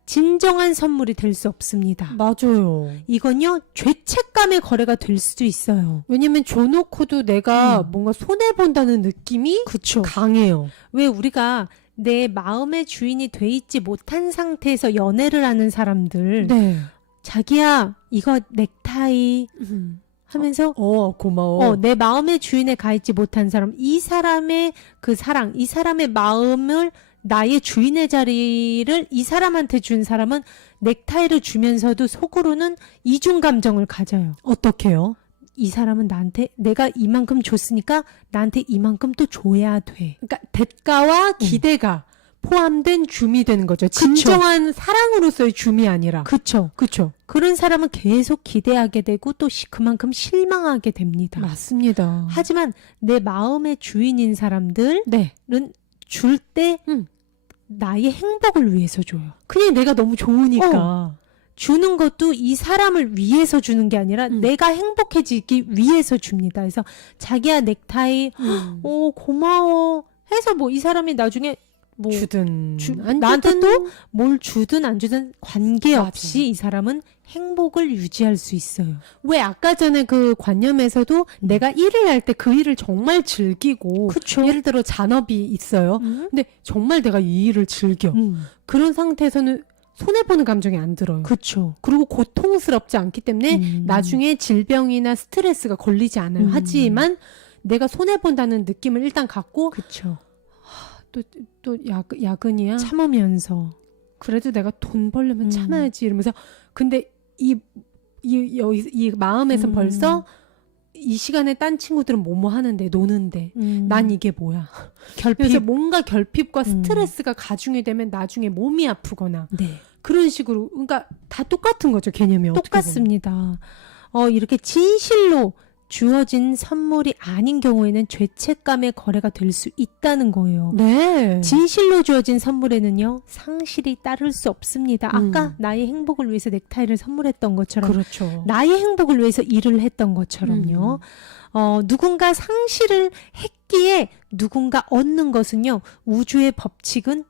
진정한 선물이 될 수 없습니다. 맞아요. 이건요, 죄책감의 거래가 될 수도 있어요. 왜냐면 줘놓고도 내가 뭔가 손해본다는 느낌이 그쵸. 강해요. 왜 우리가 내 마음의 주인이 돼 있지 못한 상태에서 연애를 하는 사람들, 네. 자기야, 이거 넥타이 하면서 고마워. 내 마음의 주인에 가 있지 못한 사람, 이 사람의 그 사랑, 이 사람의 마음을 나의 주인의 자리를 이 사람한테 준 사람은 넥타이를 주면서도 속으로는 이중 감정을 가져요. 어떻게요? 이 사람은 나한테 내가 이만큼 줬으니까 나한테 이만큼 또 줘야 돼. 그러니까 대가와 기대가 포함된 줌이 되는 거죠. 진정한 사랑으로서의 줌이 아니라. 그쵸. 그쵸. 그런 사람은 계속 기대하게 되고 또 그만큼 실망하게 됩니다. 맞습니다. 하지만 내 마음의 주인인 사람들은 네. 줄 때 나의 행복을 위해서 줘요. 그냥 내가 너무 좋으니까. 주는 것도 이 사람을 위해서 주는 게 아니라 내가 행복해지기 위해서 줍니다. 그래서 자기야 넥타이 고마워 해서 뭐 이 사람이 나중에 뭐 주든 안 나한테 주든. 또 뭘 주든 안 주든 관계없이 맞아. 이 사람은 행복을 유지할 수 있어요. 왜 아까 전에 그 관념에서도 내가 일을 할 때 그 일을 정말 즐기고 그쵸. 예를 들어 잔업이 있어요. 근데 정말 내가 이 일을 즐겨. 그런 상태에서는 손해보는 감정이 안 들어요. 그쵸. 그리고 고통스럽지 않기 때문에 나중에 질병이나 스트레스가 걸리지 않아요. 하지만 내가 손해본다는 느낌을 일단 갖고 그쵸. 또 야근이야. 참으면서. 그래도 내가 돈 벌려면 참아야지 이러면서 근데 이 마음에서 벌써 이 시간에 딴 친구들은 뭐뭐 하는데 노는데 난 이게 뭐야. 그래서 뭔가 결핍과 스트레스가 가중이 되면 나중에 몸이 아프거나 네. 그런 식으로 그러니까 다 똑같은 거죠. 개념이 어떻게 보면. 똑같습니다. 이렇게 진실로 주어진 선물이 아닌 경우에는 죄책감의 거래가 될 수 있다는 거예요. 네. 진실로 주어진 선물에는요, 상실이 따를 수 없습니다. 아까 나의 행복을 위해서 넥타이를 선물했던 것처럼, 그렇죠. 나의 행복을 위해서 일을 했던 것처럼요. 누군가 상실을 했기에 누군가 얻는 것은요, 우주의 법칙은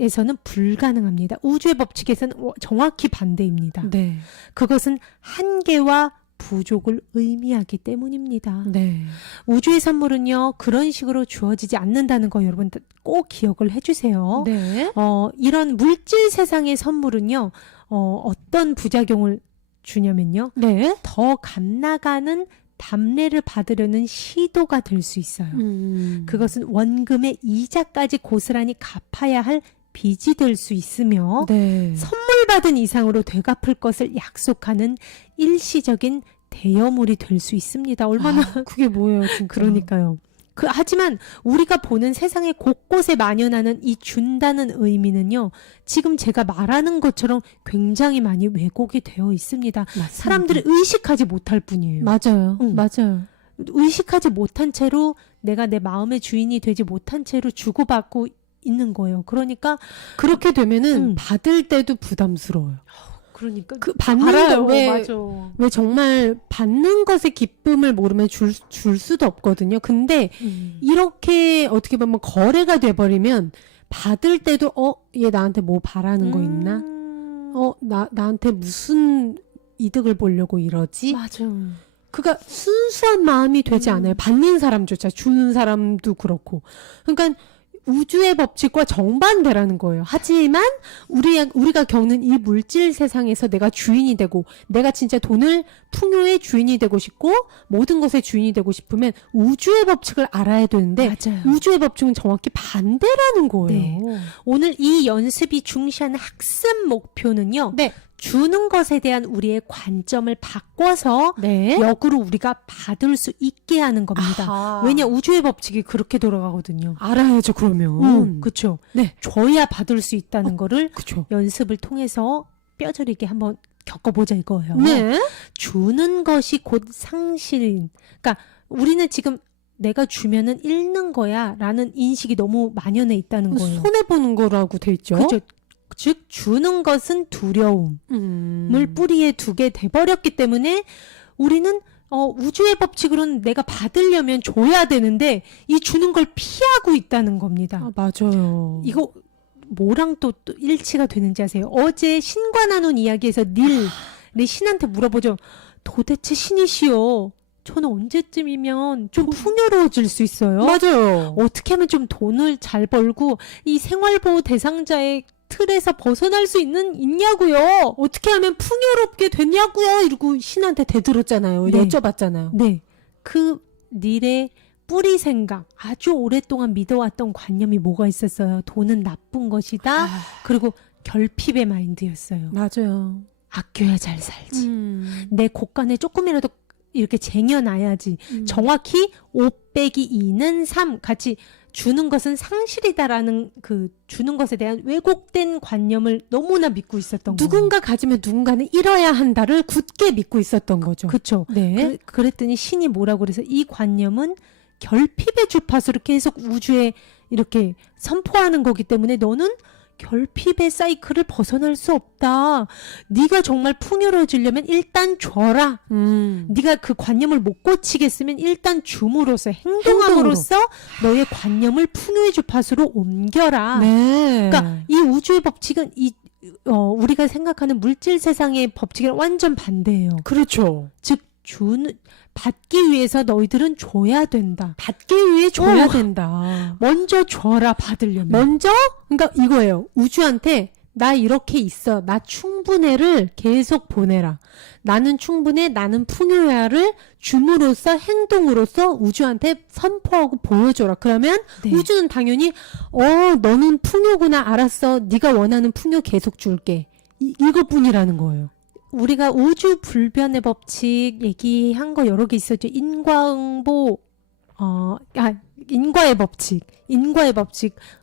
에서는 불가능합니다. 우주의 법칙에서는 정확히 반대입니다. 네. 그것은 한계와 부족을 의미하기 때문입니다. 네. 우주의 선물은요, 그런 식으로 주어지지 않는다는 거 여러분 꼭 기억을 해주세요. 네. 이런 물질 세상의 선물은요, 어떤 부작용을 주냐면요, 네. 더 갓나가는 담례를 받으려는 시도가 될 수 있어요. 그것은 원금의 이자까지 고스란히 갚아야 할 빚이 될 수 있으며, 네. 선물 받은 이상으로 되갚을 것을 약속하는 일시적인 대여물이 될 수 있습니다. 얼마나 그게 뭐예요, 진짜. 그러니까요. 하지만 우리가 보는 세상의 곳곳에 만연하는 이 준다는 의미는요, 지금 제가 말하는 것처럼 굉장히 많이 왜곡이 되어 있습니다. 맞습니다. 사람들이 의식하지 못할 뿐이에요. 맞아요. 응. 맞아요. 의식하지 못한 채로 내가 내 마음의 주인이 되지 못한 채로 주고받고 있는 거예요. 그러니까 그렇게 되면은 받을 때도 부담스러워요. 그러니까 그 받는 알아요. 거 맞아. 왜 정말 받는 것의 기쁨을 모르면 줄 수도 없거든요. 근데 이렇게 어떻게 보면 거래가 돼버리면 받을 때도 얘 나한테 뭐 바라는 거 있나? 나한테 무슨 이득을 보려고 이러지? 맞아. 그가 순수한 마음이 되지 않아요. 받는 사람조차 주는 사람도 그렇고. 그러니까 우주의 법칙과 정반대라는 거예요. 하지만 우리가 겪는 이 물질 세상에서 내가 주인이 되고 내가 진짜 돈을 풍요의 주인이 되고 싶고 모든 것의 주인이 되고 싶으면 우주의 법칙을 알아야 되는데 맞아요. 우주의 법칙은 정확히 반대라는 거예요. 네. 오늘 이 연습이 중시하는 학습 목표는요. 네. 주는 것에 대한 우리의 관점을 바꿔서 네. 역으로 우리가 받을 수 있게 하는 겁니다. 아하. 왜냐 우주의 법칙이 그렇게 돌아가거든요. 알아야죠, 그러면. 그렇죠. 네. 줘야 받을 수 있다는 거를 그쵸. 연습을 통해서 뼈저리게 한번 겪어보자 이거예요. 네. 주는 것이 곧 상실인. 그러니까 우리는 지금 내가 주면은 잃는 거야 라는 인식이 너무 만연해 있다는 거예요. 손해보는 거라고 돼 있죠. 그렇죠. 즉 주는 것은 두려움을 뿌리에 두게 돼버렸기 때문에 우리는 우주의 법칙으로는 내가 받으려면 줘야 되는데 이 주는 걸 피하고 있다는 겁니다. 아, 맞아요. 이거 뭐랑 또 일치가 되는지 아세요? 어제 신과 나눈 이야기에서 내 신한테 물어보죠. 도대체 신이시여, 저는 언제쯤이면 좀 풍요로워질 수 있어요? 맞아요. 어떻게 하면 좀 돈을 잘 벌고 이 생활보호 대상자의 틀에서 벗어날 수 있냐고요? 어떻게 하면 풍요롭게 됐냐고요? 이러고 신한테 대들었잖아요. 네. 여쭤봤잖아요. 네. 그 닐의 뿌리 생각, 아주 오랫동안 믿어왔던 관념이 뭐가 있었어요? 돈은 나쁜 것이다. 그리고 결핍의 마인드였어요. 맞아요. 아껴야 잘 살지. 내 곳간에 조금이라도 이렇게 쟁여놔야지. 정확히 5 빼기 2는 3 같이 주는 것은 상실이다라는 그 주는 것에 대한 왜곡된 관념을 너무나 믿고 있었던 거예요. 누군가 가지면 누군가는 잃어야 한다를 굳게 믿고 있었던 거죠. 그렇죠. 네. 그랬더니 신이 뭐라고 그래서 이 관념은 결핍의 주파수를 계속 우주에 이렇게 선포하는 거기 때문에 너는 결핍의 사이클을 벗어날 수 없다. 네가 정말 풍요로워지려면 일단 줘라. 네가 그 관념을 못 고치겠으면 일단 줌으로써 행동함으로써 너의 관념을 풍요의 주파수로 옮겨라. 네. 그러니까 이 우주의 법칙은 우리가 생각하는 물질 세상의 법칙이랑 완전 반대예요. 그렇죠. 즉 받기 위해서 너희들은 줘야 된다. 받기 위해 줘야 된다. 먼저 줘라 받으려면. 먼저 그러니까 이거예요. 우주한테 나 이렇게 있어. 나 충분해를 계속 보내라. 나는 충분해. 나는 풍요야를 줌으로써 행동으로써 우주한테 선포하고 보여줘라. 그러면 네. 우주는 당연히 너는 풍요구나. 알았어. 네가 원하는 풍요 계속 줄게. 이것뿐이라는 거예요. 우리가 우주 불변의 법칙 얘기한 거 여러 개 있었죠. 인과응보, 인과의 법칙.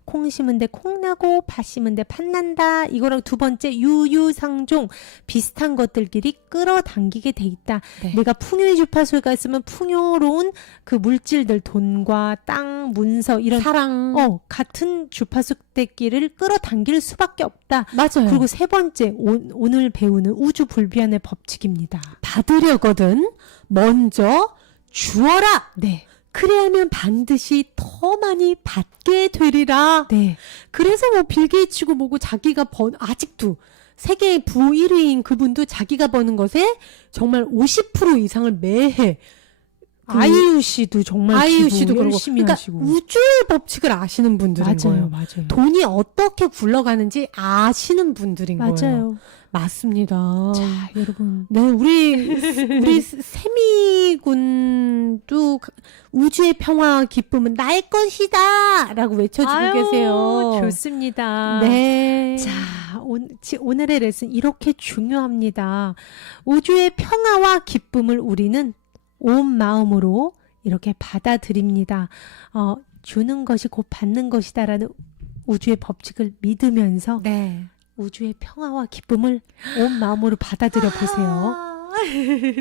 콩 심은 데 콩 나고 팥 심은 데 팥 난다. 이거랑 두 번째 유유상종 비슷한 것들끼리 끌어당기게 돼 있다. 네. 내가 풍요의 주파수에 갔으면 풍요로운 그 물질들, 돈과 땅, 문서 이런 사랑. 같은 주파수대끼를 끌어당길 수밖에 없다. 맞아요. 그리고 세 번째 오늘 배우는 우주 불변의 법칙입니다. 받으려거든 먼저 주어라. 네. 그래야면 반드시 더 많이 받게 되리라. 네. 그래서 뭐 빌 게이츠고 뭐고 자기가 아직도 세계 부 1위인 그분도 자기가 버는 것에 정말 50% 이상을 매해 아이유 씨도 정말 아이유 기부 씨도 그러고 열심히 그러니까 하시고. 우주의 법칙을 아시는 분들인 거예요. 맞아요. 돈이 어떻게 굴러가는지 아시는 분들인 거예요. 맞아요. 맞습니다. 자, 여러분. 네, 우리 세미군도 우주의 평화와 기쁨은 나의 것이다라고 외쳐주고 계세요. 좋습니다. 네. 자, 오늘의 레슨 이렇게 중요합니다. 우주의 평화와 기쁨을 우리는 온 마음으로 이렇게 받아들입니다. 주는 것이 곧 받는 것이다라는 우주의 법칙을 믿으면서 네. 우주의 평화와 기쁨을 온 마음으로 받아들여 보세요.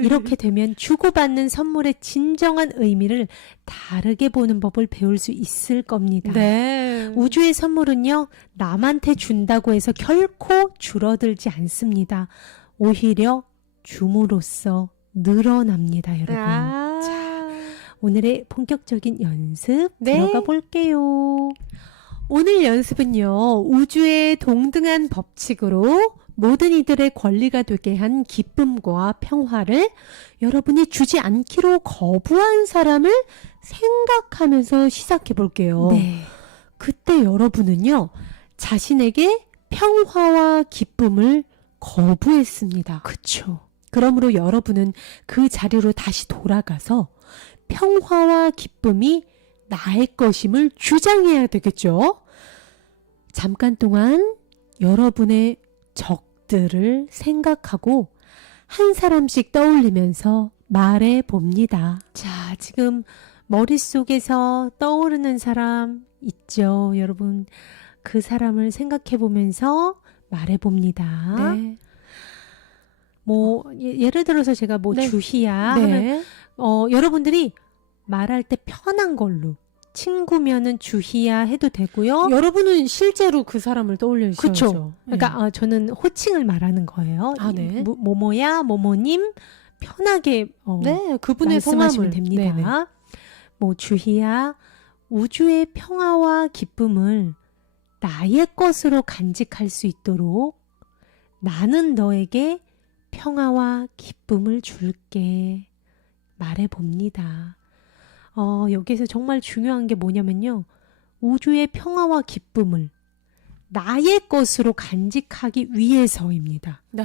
이렇게 되면 주고받는 선물의 진정한 의미를 다르게 보는 법을 배울 수 있을 겁니다. 네. 우주의 선물은요, 남한테 준다고 해서 결코 줄어들지 않습니다. 오히려 줌으로써 늘어납니다, 여러분. 자, 오늘의 본격적인 연습 네. 들어가 볼게요. 오늘 연습은요, 우주의 동등한 법칙으로 모든 이들의 권리가 되게 한 기쁨과 평화를 여러분이 주지 않기로 거부한 사람을 생각하면서 시작해 볼게요. 네. 그때 여러분은요, 자신에게 평화와 기쁨을 거부했습니다. 그쵸. 그러므로 여러분은 그 자리로 다시 돌아가서 평화와 기쁨이 나의 것임을 주장해야 되겠죠. 잠깐 동안 여러분의 것들을 생각하고 한 사람씩 떠올리면서 말해 봅니다. 자, 지금 머릿속에서 떠오르는 사람 있죠, 여러분. 그 사람을 생각해 보면서 말해 봅니다. 네. 뭐 예를 들어서 제가 뭐 네. 주희야 하면 네. 여러분들이 말할 때 편한 걸로 친구면은 주희야 해도 되고요. 여러분은 실제로 그 사람을 떠올려주셔야죠. 그쵸. 그러니까 저는 호칭을 말하는 거예요. 아, 네. 모모야, 모모님 편하게 네, 그분의 말씀하시면 성함을 됩니다. 네네. 뭐 주희야, 우주의 평화와 기쁨을 나의 것으로 간직할 수 있도록 나는 너에게 평화와 기쁨을 줄게 말해봅니다. 여기서 정말 중요한 게 뭐냐면요. 우주의 평화와 기쁨을 나의 것으로 간직하기 위해서입니다. 네.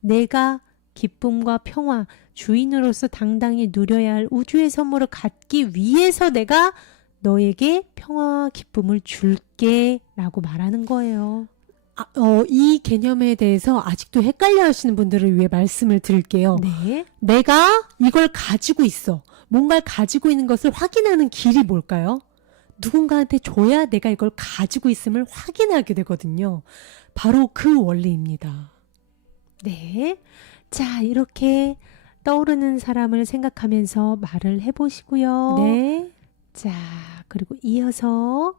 내가 기쁨과 평화, 주인으로서 당당히 누려야 할 우주의 선물을 갖기 위해서 내가 너에게 평화와 기쁨을 줄게 라고 말하는 거예요. 이 개념에 대해서 아직도 헷갈려 하시는 분들을 위해 말씀을 드릴게요. 네. 내가 이걸 가지고 있어. 뭔가를 가지고 있는 것을 확인하는 길이 뭘까요? 누군가한테 줘야 내가 이걸 가지고 있음을 확인하게 되거든요. 바로 그 원리입니다. 네. 자, 이렇게 떠오르는 사람을 생각하면서 말을 해보시고요. 네. 자, 그리고 이어서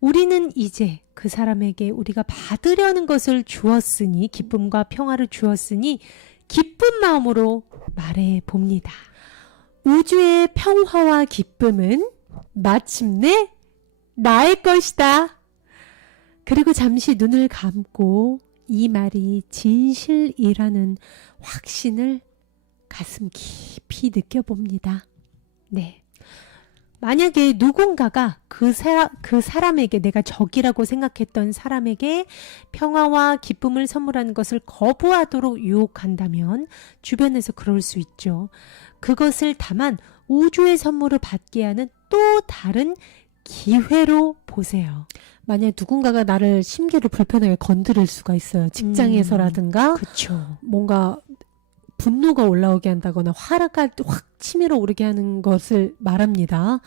우리는 이제 그 사람에게 우리가 받으려는 것을 주었으니, 기쁨과 평화를 주었으니 기쁜 마음으로 말해 봅니다. 우주의 평화와 기쁨은 마침내 나의 것이다. 그리고 잠시 눈을 감고 이 말이 진실이라는 확신을 가슴 깊이 느껴봅니다. 네. 만약에 누군가가 그 사람에게, 내가 적이라고 생각했던 사람에게 평화와 기쁨을 선물하는 것을 거부하도록 유혹한다면 주변에서 그럴 수 있죠. 그것을 다만 우주의 선물을 받게 하는 또 다른 기회로 보세요. 만약 누군가가 나를 심기를 불편하게 건드릴 수가 있어요. 직장에서라든가 그렇죠. 뭔가 분노가 올라오게 한다거나 화가 확 치밀어 오르게 하는 것을 말합니다.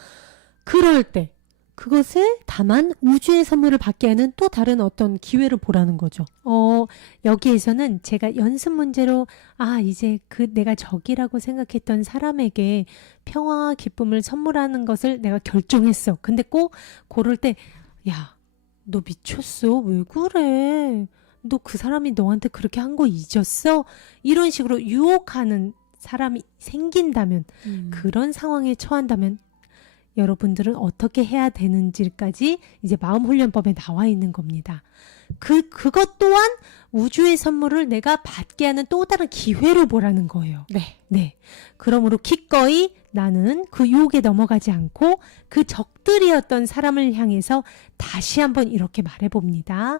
그럴 때 그것을 다만 우주의 선물을 받게 하는 또 다른 어떤 기회를 보라는 거죠. 여기에서는 제가 연습 문제로 이제 그 내가 적이라고 생각했던 사람에게 평화와 기쁨을 선물하는 것을 내가 결정했어. 근데 꼭 고를 때 야, 너 미쳤어? 왜 그래? 너 그 사람이 너한테 그렇게 한 거 잊었어? 이런 식으로 유혹하는 사람이 생긴다면, 그런 상황에 처한다면 여러분들은 어떻게 해야 되는지까지 이제 마음훈련법에 나와 있는 겁니다. 그것 또한 우주의 선물을 내가 받게 하는 또 다른 기회로 보라는 거예요. 네. 그러므로 기꺼이 나는 그 유혹에 넘어가지 않고 그 적들이었던 사람을 향해서 다시 한번 이렇게 말해봅니다.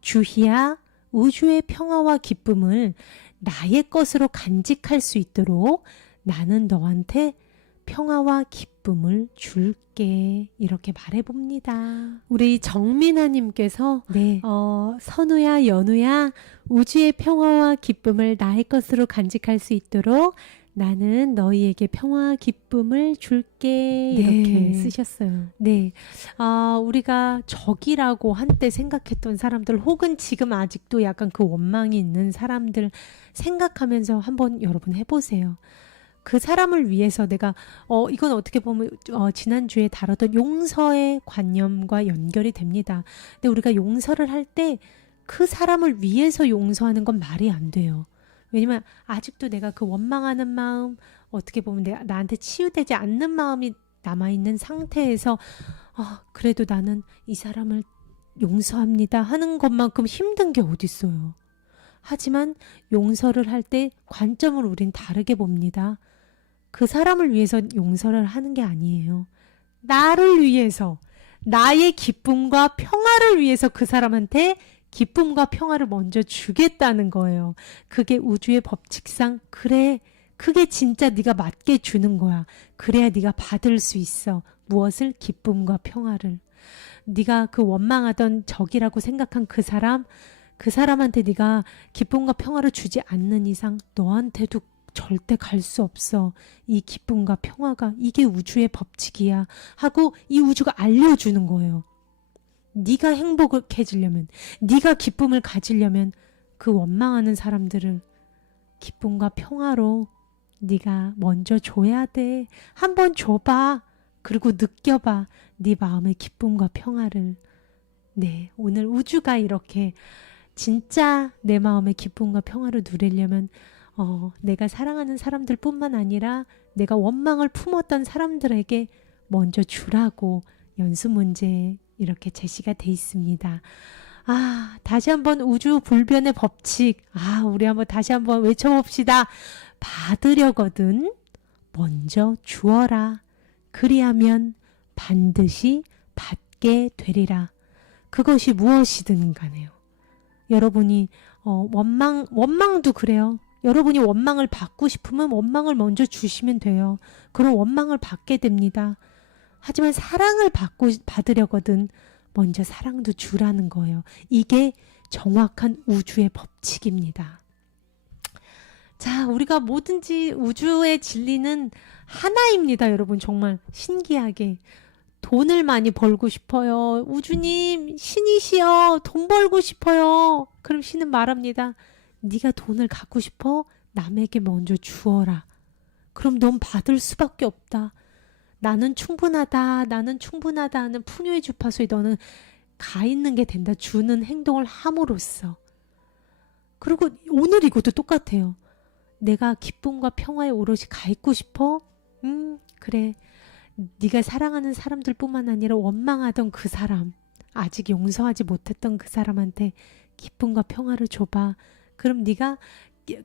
주희야, 우주의 평화와 기쁨을 나의 것으로 간직할 수 있도록 나는 너한테 평화와 기쁨을 줄게. 이렇게 말해봅니다. 우리 정민아님께서 네. 선우야, 연우야, 우주의 평화와 기쁨을 나의 것으로 간직할 수 있도록 나는 너희에게 평화와 기쁨을 줄게. 이렇게 쓰셨어요. 네. 우리가 적이라고 한때 생각했던 사람들, 혹은 지금 아직도 약간 그 원망이 있는 사람들 생각하면서 한번 여러분 해보세요. 그 사람을 위해서 내가 이건 어떻게 보면 지난주에 다뤘던 용서의 관념과 연결이 됩니다. 근데 우리가 용서를 할 때 그 사람을 위해서 용서하는 건 말이 안 돼요. 왜냐면 아직도 내가 그 원망하는 마음, 어떻게 보면 나한테 치유되지 않는 마음이 남아있는 상태에서 그래도 나는 이 사람을 용서합니다 하는 것만큼 힘든 게 어디 있어요. 하지만 용서를 할 때 관점을 우린 다르게 봅니다. 그 사람을 위해서 용서를 하는 게 아니에요. 나를 위해서, 나의 기쁨과 평화를 위해서 그 사람한테 기쁨과 평화를 먼저 주겠다는 거예요. 그게 우주의 법칙상 그래, 그게 진짜 네가 맞게 주는 거야. 그래야 네가 받을 수 있어. 무엇을? 기쁨과 평화를. 네가 그 원망하던 적이라고 생각한 그 사람, 그 사람한테 네가 기쁨과 평화를 주지 않는 이상 너한테도 절대 갈 수 없어. 이 기쁨과 평화가 이게 우주의 법칙이야 하고 이 우주가 알려주는 거예요. 네가 행복해지려면, 네가 기쁨을 가지려면 그 원망하는 사람들을 기쁨과 평화로 네가 먼저 줘야 돼. 한번 줘봐. 그리고 느껴봐. 네 마음의 기쁨과 평화를. 네, 오늘 우주가 이렇게 진짜 내 마음의 기쁨과 평화를 누리려면 내가 사랑하는 사람들뿐만 아니라 내가 원망을 품었던 사람들에게 먼저 주라고 연습 문제에 이렇게 제시가 돼 있습니다. 다시 한번 우주 불변의 법칙. 우리 한번 다시 한번 외쳐봅시다. 받으려거든 먼저 주어라. 그리하면 반드시 받게 되리라. 그것이 무엇이든 간에요. 여러분이 원망도 그래요. 여러분이 원망을 받고 싶으면 원망을 먼저 주시면 돼요. 그럼 원망을 받게 됩니다. 하지만 사랑을 받으려거든 먼저 사랑도 주라는 거예요. 이게 정확한 우주의 법칙입니다. 자, 우리가 뭐든지 우주의 진리는 하나입니다. 여러분, 정말 신기하게. 돈을 많이 벌고 싶어요. 우주님, 신이시여, 돈 벌고 싶어요. 그럼 신은 말합니다. 네가 돈을 갖고 싶어? 남에게 먼저 주어라. 그럼 넌 받을 수밖에 없다. 나는 충분하다 하는 풍요의 주파수에 너는 가 있는 게 된다. 주는 행동을 함으로써. 그리고 오늘 이것도 똑같아요. 내가 기쁨과 평화에 오롯이 가 있고 싶어? 그래. 네가 사랑하는 사람들뿐만 아니라 원망하던 그 사람, 아직 용서하지 못했던 그 사람한테 기쁨과 평화를 줘봐. 그럼 네가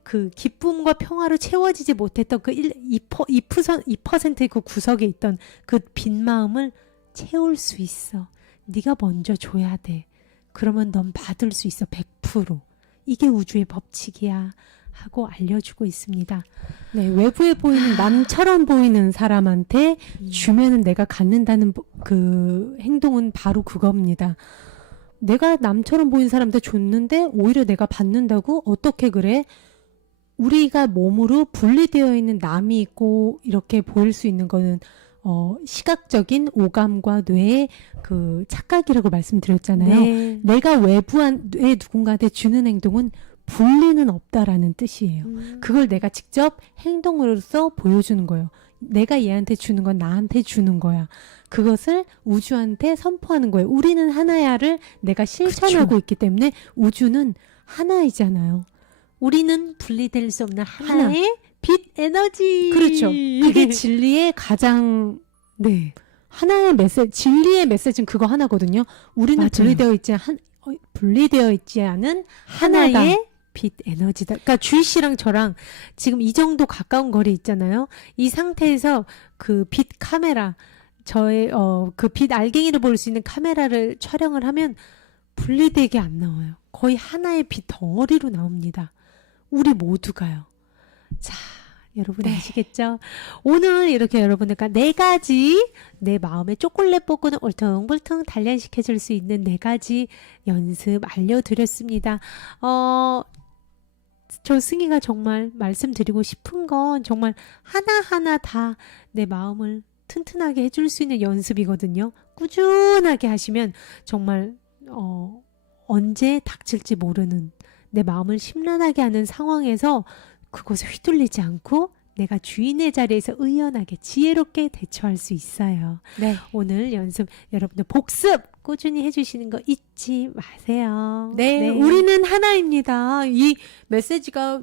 그 기쁨과 평화로 채워지지 못했던 그 2%의 그 구석에 있던 그 빈 마음을 채울 수 있어. 네가 먼저 줘야 돼. 그러면 넌 받을 수 있어. 100%. 이게 우주의 법칙이야 하고 알려주고 있습니다. 네, 외부에 보이는 남처럼 보이는 사람한테 주면은 내가 갖는다는 그 행동은 바로 그겁니다. 내가 남처럼 보이는 사람한테 줬는데 오히려 내가 받는다고? 어떻게 그래? 우리가 몸으로 분리되어 있는 남이 있고 이렇게 보일 수 있는 거는 시각적인 오감과 뇌의 그 착각이라고 말씀드렸잖아요. 네. 내가 외부의 누군가한테 주는 행동은 분리는 없다라는 뜻이에요. 그걸 내가 직접 행동으로서 보여주는 거예요. 내가 얘한테 주는 건 나한테 주는 거야. 그것을 우주한테 선포하는 거예요. 우리는 하나야를 내가 실천하고 그쵸. 있기 때문에 우주는 하나이잖아요. 우리는 분리될 수 없는 하나의 빛 에너지. 그렇죠. 그게 진리의 가장 하나의 진리의 메시지는 그거 하나거든요. 우리는 맞아요. 분리되어 있지 않은 하나다. 하나의 빛 에너지다. 그러니까 주희 씨랑 저랑 지금 이 정도 가까운 거리 있잖아요. 이 상태에서 그 빛 카메라, 저의 그 빛 알갱이를 볼 수 있는 카메라를 촬영을 하면 분리되게 안 나와요. 거의 하나의 빛 덩어리로 나옵니다. 우리 모두가요. 자, 여러분 아시겠죠? 오늘 이렇게 여러분들과 4가지 내 마음의 초콜릿 볶음을 울퉁불퉁 단련시켜 줄 수 있는 4가지 연습 알려드렸습니다. 저 승희가 정말 말씀드리고 싶은 건 정말 하나하나 다 내 마음을 튼튼하게 해줄 수 있는 연습이거든요. 꾸준하게 하시면 정말 언제 닥칠지 모르는 내 마음을 심란하게 하는 상황에서 그곳에 휘둘리지 않고 내가 주인의 자리에서 의연하게 지혜롭게 대처할 수 있어요. 네. 오늘 연습 여러분들 복습 꾸준히 해주시는 거 잊지 마세요. 네, 우리는 하나입니다. 이 메시지가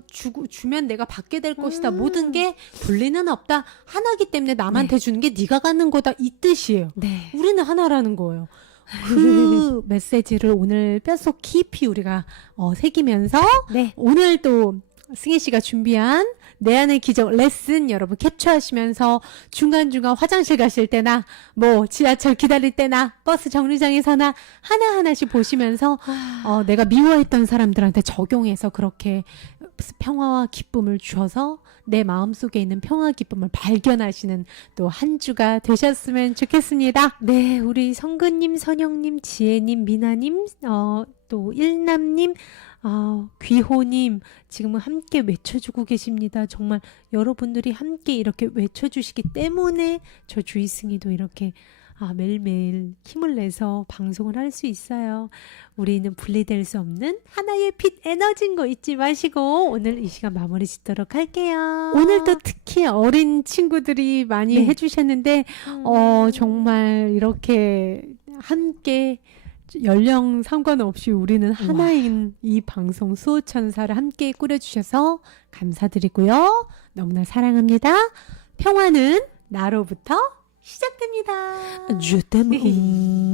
주면 내가 받게 될 것이다. 모든 게 분리는 없다. 하나기 때문에 남한테 주는 게 네가 갖는 거다. 이 뜻이에요. 네. 우리는 하나라는 거예요. 그 메시지를 오늘 뼛속 깊이 우리가 새기면서 네. 오늘 또 승희 씨가 준비한 내 안의 기적 레슨 여러분 캡처하시면서 중간중간 화장실 가실 때나 뭐 지하철 기다릴 때나 버스 정류장에서나 하나하나씩 보시면서 내가 미워했던 사람들한테 적용해서 그렇게 평화와 기쁨을 주어서 내 마음속에 있는 평화 기쁨을 발견하시는 또 한 주가 되셨으면 좋겠습니다. 네, 우리 성근님, 선영님, 지혜님, 미나님, 또 일남님, 귀호님 지금은 함께 외쳐주고 계십니다. 정말 여러분들이 함께 이렇게 외쳐주시기 때문에 저 주희승이도 이렇게 매일매일 힘을 내서 방송을 할 수 있어요. 우리는 분리될 수 없는 하나의 빛 에너지인 거 잊지 마시고 오늘 이 시간 마무리 짓도록 할게요. 오늘도 특히 어린 친구들이 많이 네. 해주셨는데 정말 이렇게 함께 연령 상관없이 우리는 하나인 이 방송 수호천사를 함께 꾸려주셔서 감사드리고요. 너무나 사랑합니다. 평화는 나로부터 시작됩니다. Je t'aime.